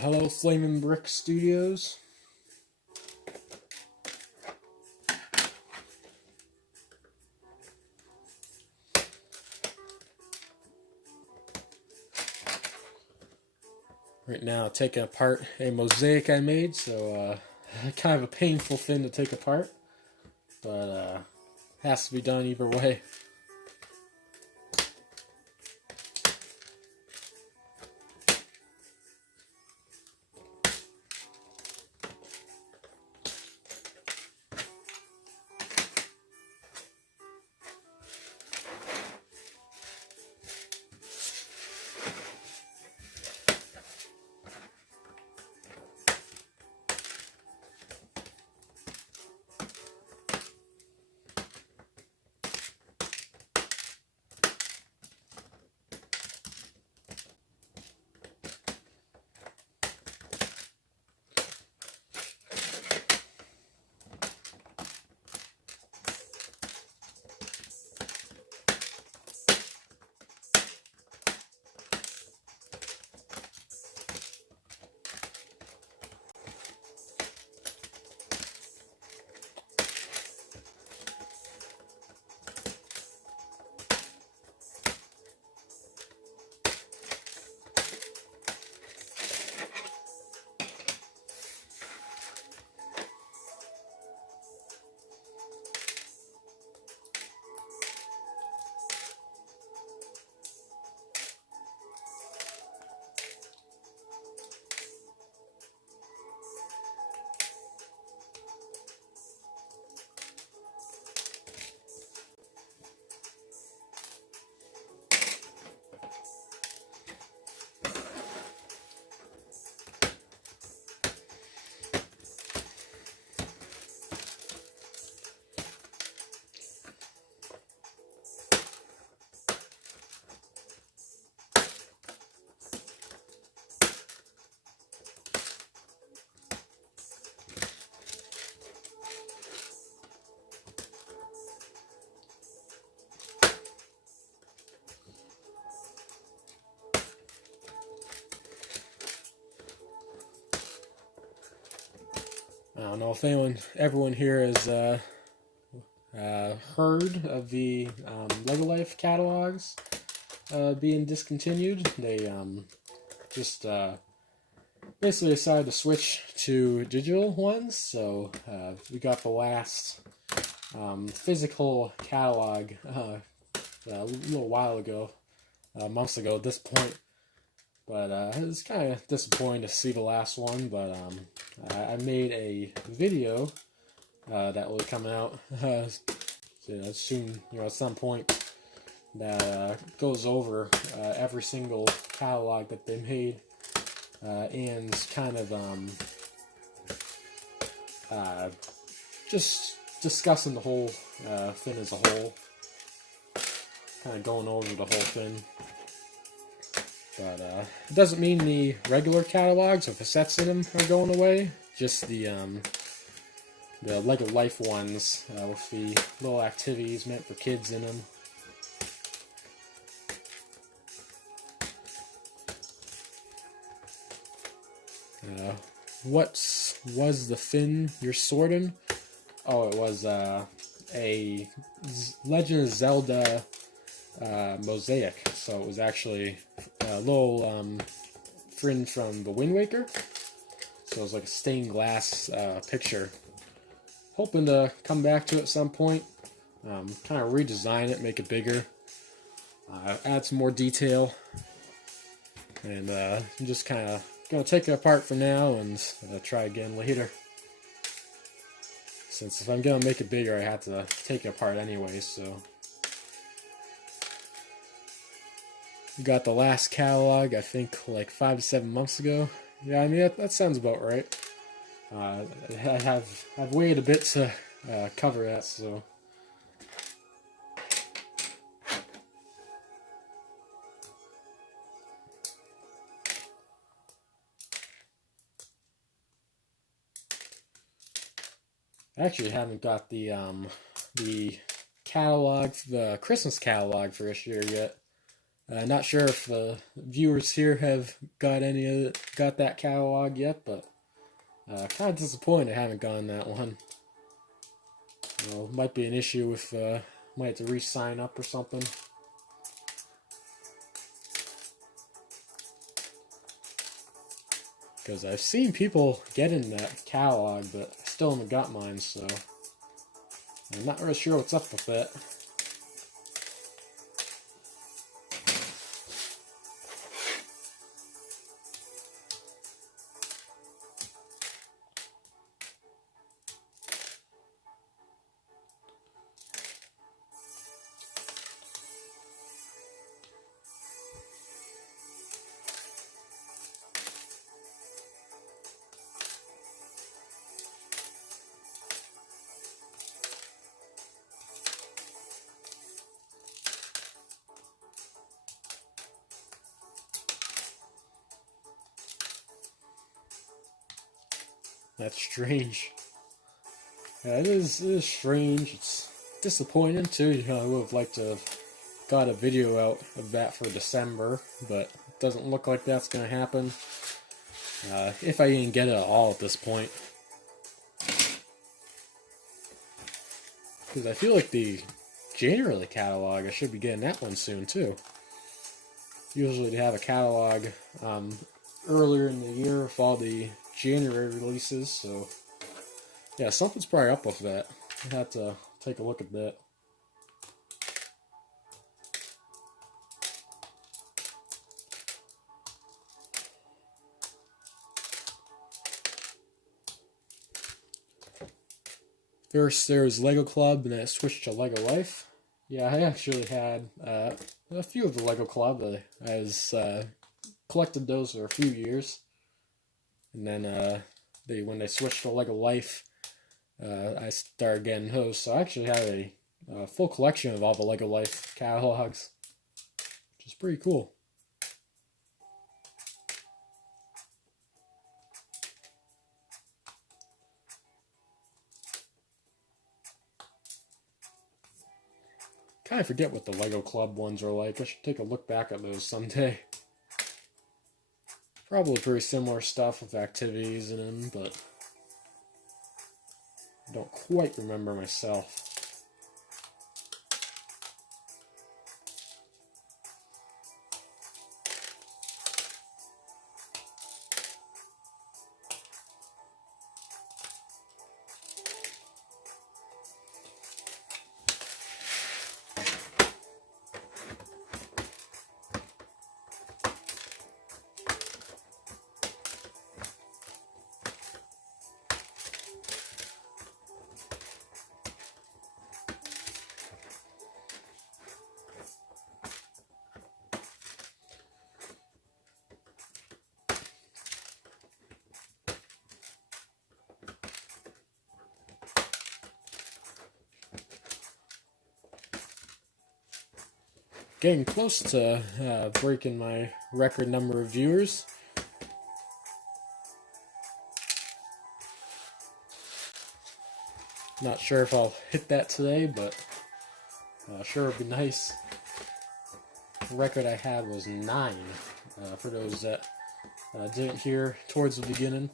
Hello, Flamin' Brick Studios. Right now, taking apart a mosaic I made, so kind of a painful thing to take apart, but has to be done either way. I don't know if everyone here has heard of the Lego Life catalogs being discontinued. They just basically decided to switch to digital ones. So we got the last physical catalog a little while ago, months ago at this point. But it's kind of disappointing to see the last one. But I made a video that will be coming out soon, at some point, that goes over every single catalog that they made, and kind of just discussing the whole thing as a whole, kind of going over the whole thing. But it doesn't mean the regular catalogs with the sets in them are going away. Just the Lego Life ones with the little activities meant for kids in them. What was the fin you're sorting? Oh, it was a Legend of Zelda Mosaic. So it was actually a little fin from the Wind Waker. So it was like a stained glass picture. Hoping to come back to it at some point. Kind of redesign it, make it bigger. Add some more detail. And I'm just kind of going to take it apart for now and try again later. Since if I'm going to make it bigger, I have to take it apart anyway, so. We got the last catalog, I think, like 5 to 7 months ago. Yeah, I mean, that sounds about right. I've waited a bit to cover that, so. I actually haven't got the catalog, the Christmas catalog for this year yet. Not sure if the viewers here have got that catalog yet, but kind of disappointed I haven't gotten that one. Might be an issue if might have to re-sign up or something. Because I've seen people getting that catalog, but I still haven't got mine, so I'm not really sure what's up with that. That's strange. Yeah, it is strange. It's disappointing too. I would have liked to have got a video out of that for December, but it doesn't look like that's going to happen. If I even get it at all at this point. Because I feel like the January catalog, I should be getting that one soon too. Usually they have a catalog earlier in the year with all the January releases, so yeah, something's probably up with that. I have to take a look at that. First there was Lego Club, and then it switched to Lego Life. Yeah, I actually had a few of the Lego Club. I was collected those for a few years. And then when they switched to Lego Life, I started getting those. So I actually have a full collection of all the Lego Life catalogs, which is pretty cool. Kind of forget what the Lego Club ones are like. I should take a look back at those someday. Probably pretty similar stuff with activities in them, but don't quite remember myself. Getting close to breaking my record number of viewers. Not sure if I'll hit that today, but sure would be nice. The record I had was 9, for those that didn't hear towards the beginning.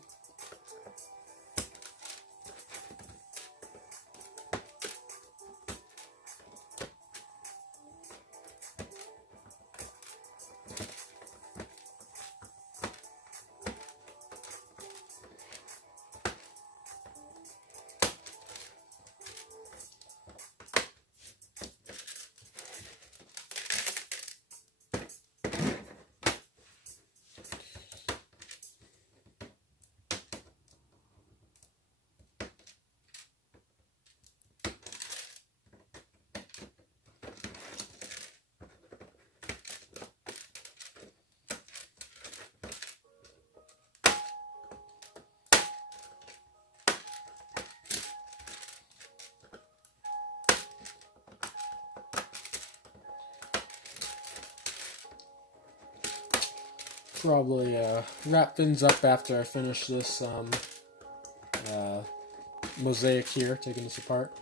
Probably wrap things up after I finish this mosaic here, taking this apart.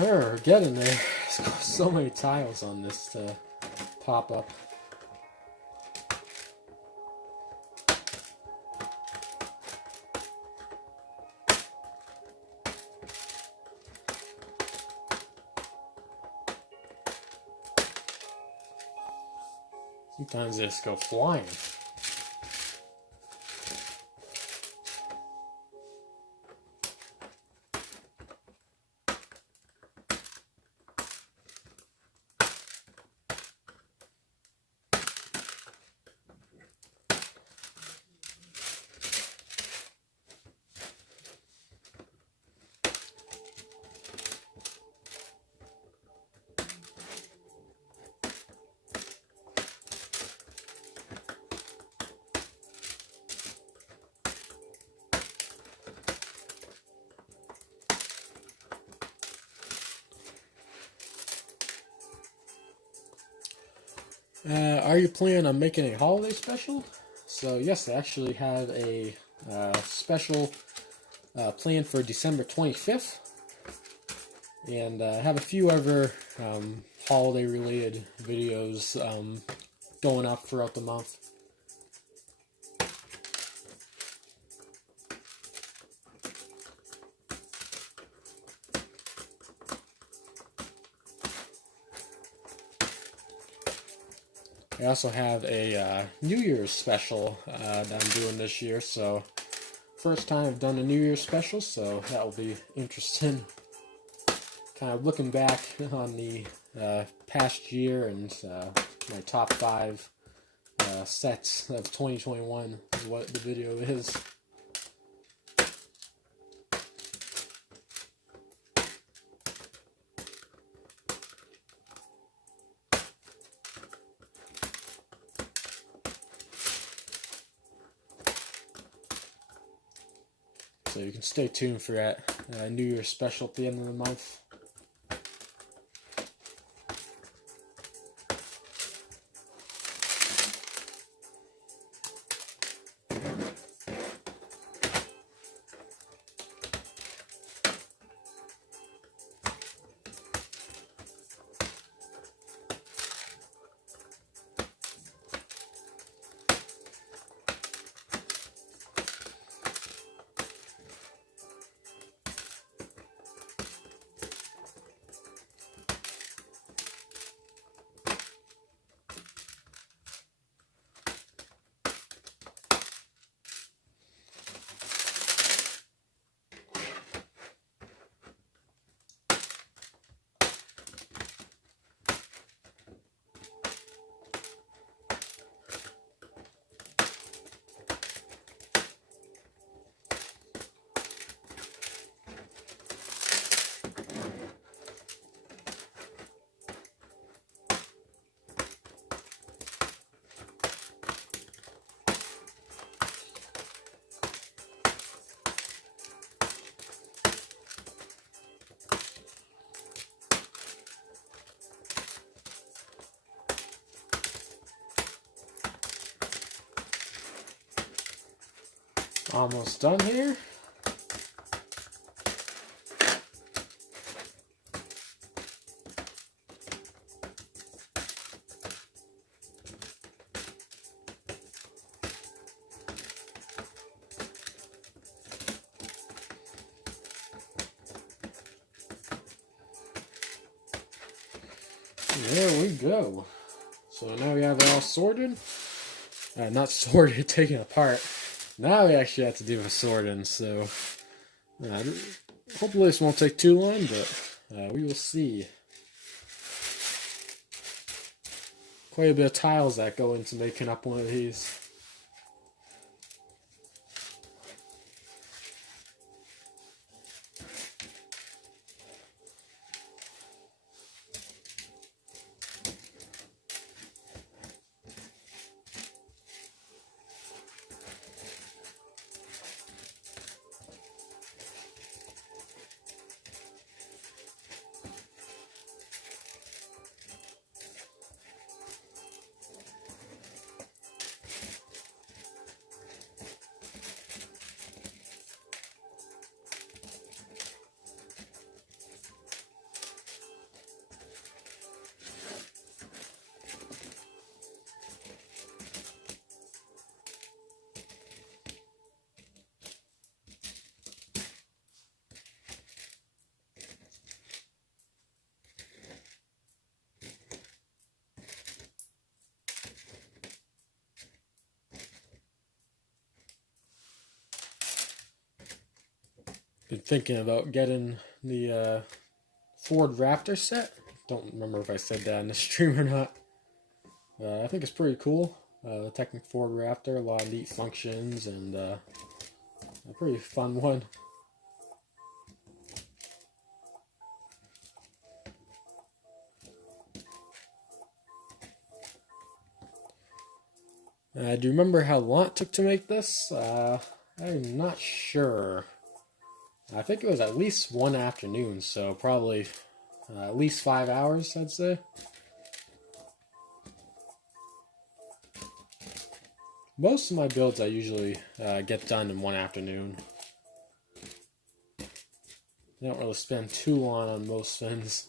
We're getting there. There's so many tiles on this to pop up. Sometimes they just go flying. Are you planning on making a holiday special? So yes, I actually have a special planned for December 25th, and I have a few other holiday related videos going up throughout the month. I also have a New Year's special that I'm doing this year, so first time I've done a New Year's special, so that will be interesting. Kind of looking back on the past year and my top 5 sets of 2021 is what the video is. So you can stay tuned for that New Year's special at the end of the month. Almost done here. There we go. So now we have it all sorted. Not sorted, taken apart. Now we actually have to do a sorting, so hopefully this won't take too long, but we will see. Quite a bit of tiles that go into making up one of these. Been thinking about getting the Ford Raptor set. Don't remember if I said that in the stream or not. I think it's pretty cool. The Technic Ford Raptor, a lot of neat functions, and a pretty fun one. Do you remember how long it took to make this? I'm not sure. I think it was at least one afternoon, so probably at least 5 hours, I'd say. Most of my builds I usually get done in one afternoon. I don't really spend too long on most things.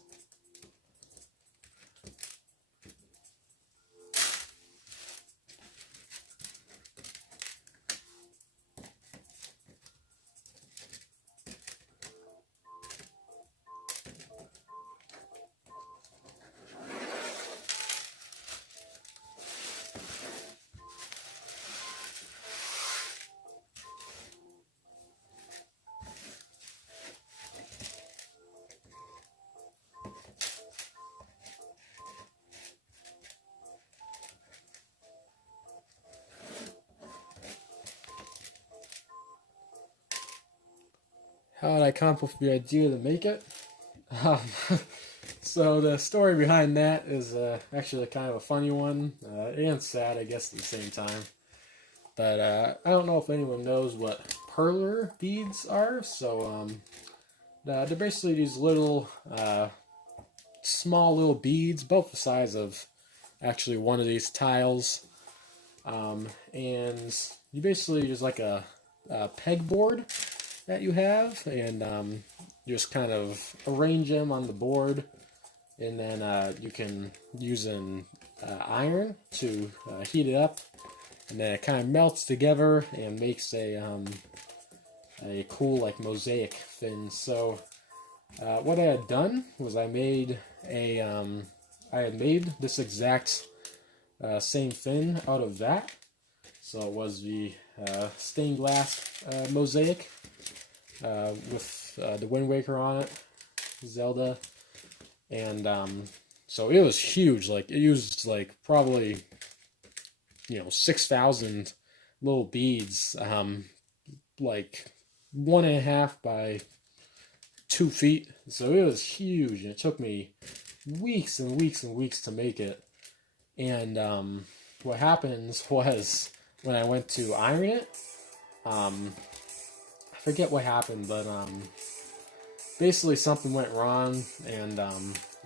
How did I come up with the idea to make it? So the story behind that is actually kind of a funny one, and sad, I guess, at the same time. But I don't know if anyone knows what perler beads are. So they're basically these little, small little beads, about the size of actually one of these tiles. And you basically use like a pegboard that you have, and you just kind of arrange them on the board, and then you can use an iron to heat it up, and then it kind of melts together and makes a cool like mosaic fin. So what I had done was I had made this exact same fin out of that. So it was the stained glass mosaic with the Wind Waker on it, Zelda, and so it was huge. Like it used like probably 6,000 little beads, like 1.5 by 2 feet. So it was huge, and it took me weeks and weeks and weeks to make it. And what happens was when I went to iron it, I forget what happened, but basically something went wrong, and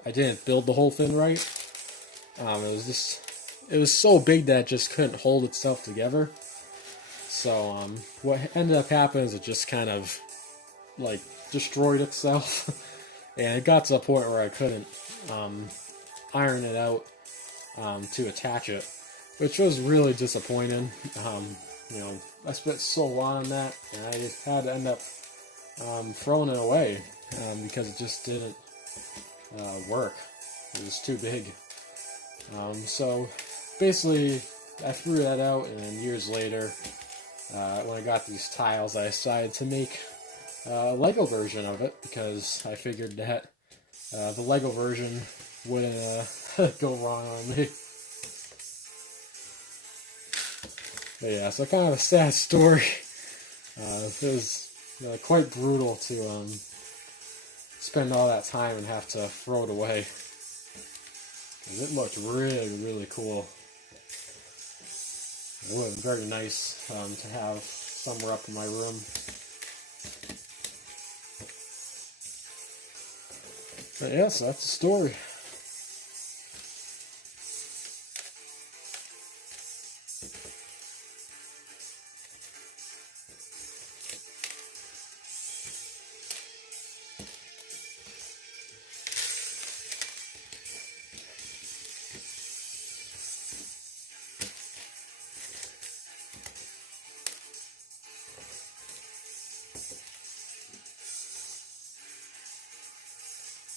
I didn't build the whole thing right. It was so big that it just couldn't hold itself together. So what ended up happening is it just kind of like destroyed itself, and it got to a point where I couldn't iron it out to attach it, which was really disappointing. I spent so long on that, and I just had to end up throwing it away because it just didn't work. It was too big. So basically, I threw that out, and then years later, when I got these tiles, I decided to make a Lego version of it, because I figured that the Lego version wouldn't go wrong on me. But yeah, so kind of a sad story. It was quite brutal to spend all that time and have to throw it away. 'Cause it looked really, really cool. It would have been very nice to have somewhere up in my room. But yeah, so that's the story.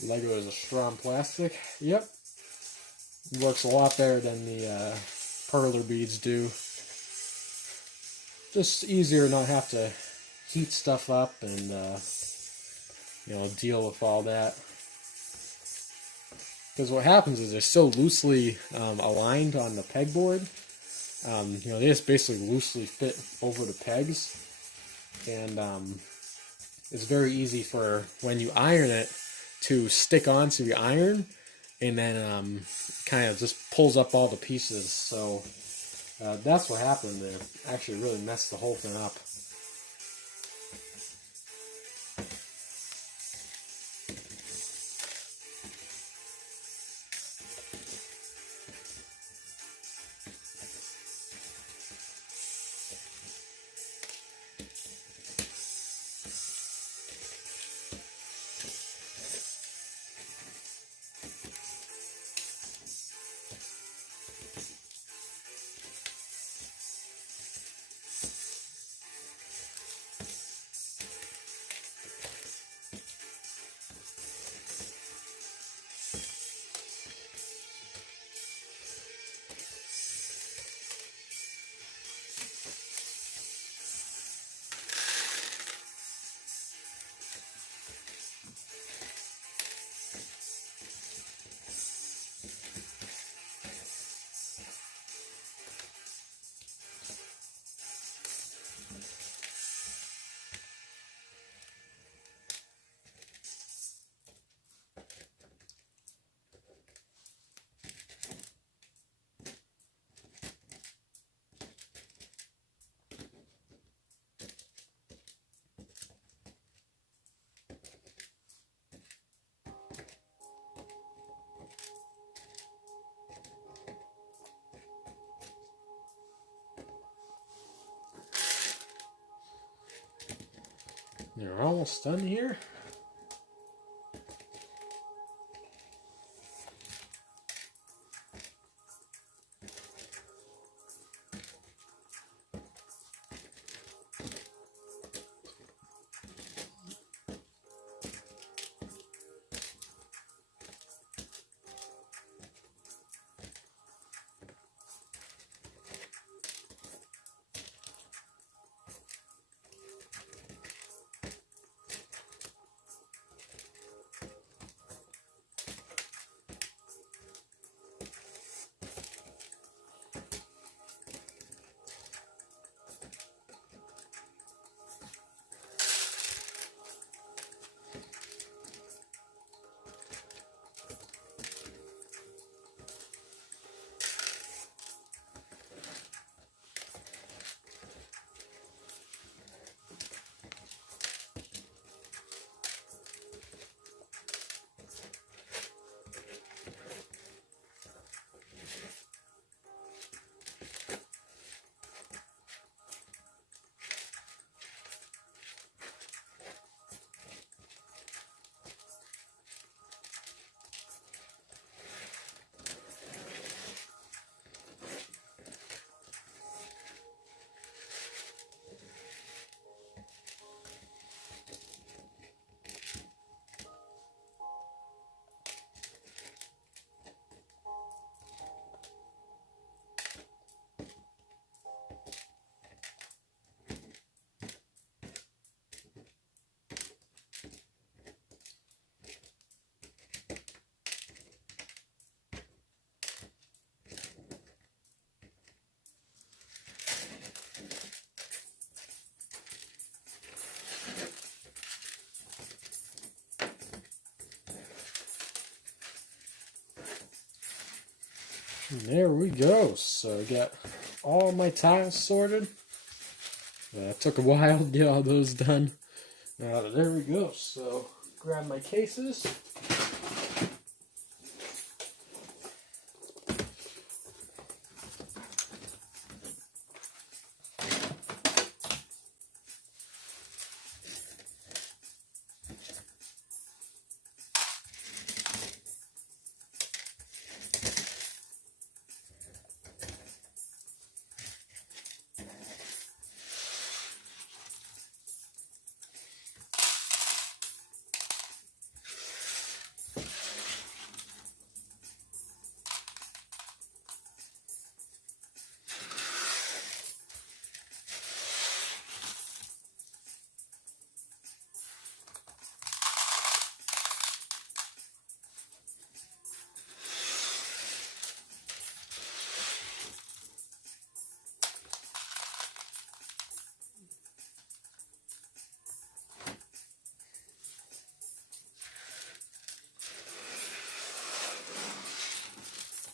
Lego is a strong plastic. Yep. It works a lot better than the perler beads do. Just easier not have to heat stuff up and deal with all that. Because what happens is they're so loosely aligned on the pegboard. They just basically loosely fit over the pegs, and it's very easy for when you iron it to stick onto the iron, and then kind of just pulls up all the pieces. So that's what happened. It actually really messed the whole thing up. You're almost done here. And there we go. So I got all my tiles sorted. It took a while to get all those done. There we go. So grab my cases.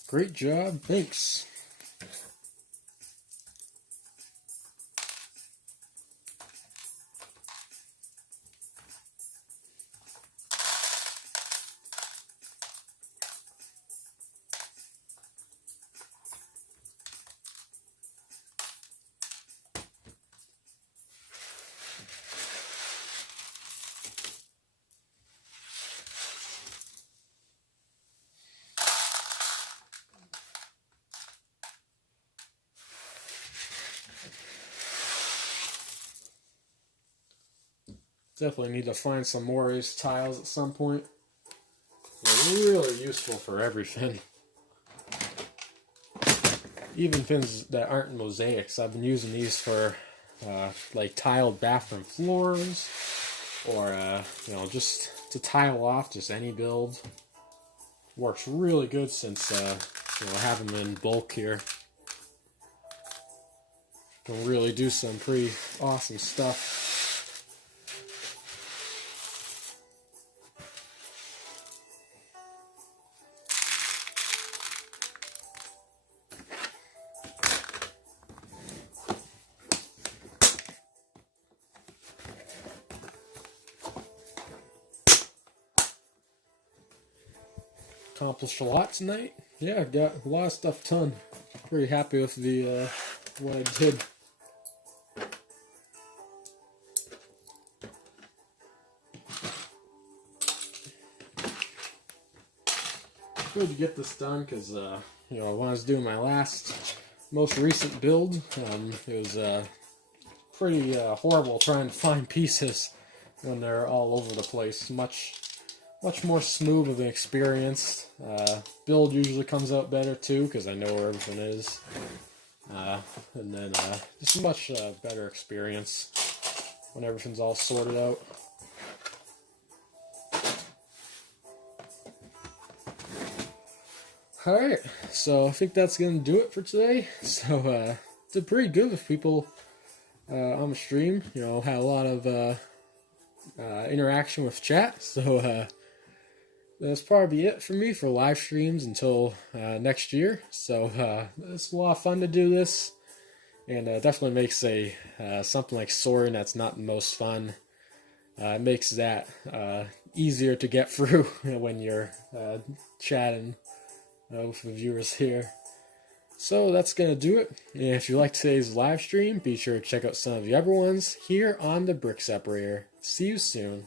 Great job, thanks. Definitely need to find some more of these tiles at some point. They're really useful for everything. Even things that aren't mosaics. I've been using these for like tiled bathroom floors, or just to tile off just any build. Works really good since I have them in bulk here. Can really do some pretty awesome stuff. Accomplished a lot tonight. Yeah, I got a lot of stuff done. Pretty happy with the what I did. good to get this done because, you know, when I was doing my most recent build, it was pretty horrible trying to find pieces when they're all over the place. Much more smooth of an experience. Build usually comes out better too because I know where everything is. And then just a much better experience when everything's all sorted out. Alright, so I think that's going to do it for today. So, did pretty good with people on the stream. You know, had a lot of interaction with chat. So, that's probably it for me for live streams until next year. So, it's a lot of fun to do this. And definitely makes something like soaring that's not the most fun. It makes that easier to get through when you're chatting with the viewers here. So that's going to do it. And if you liked today's live stream, be sure to check out some of the other ones here on the Brick Separator. See you soon.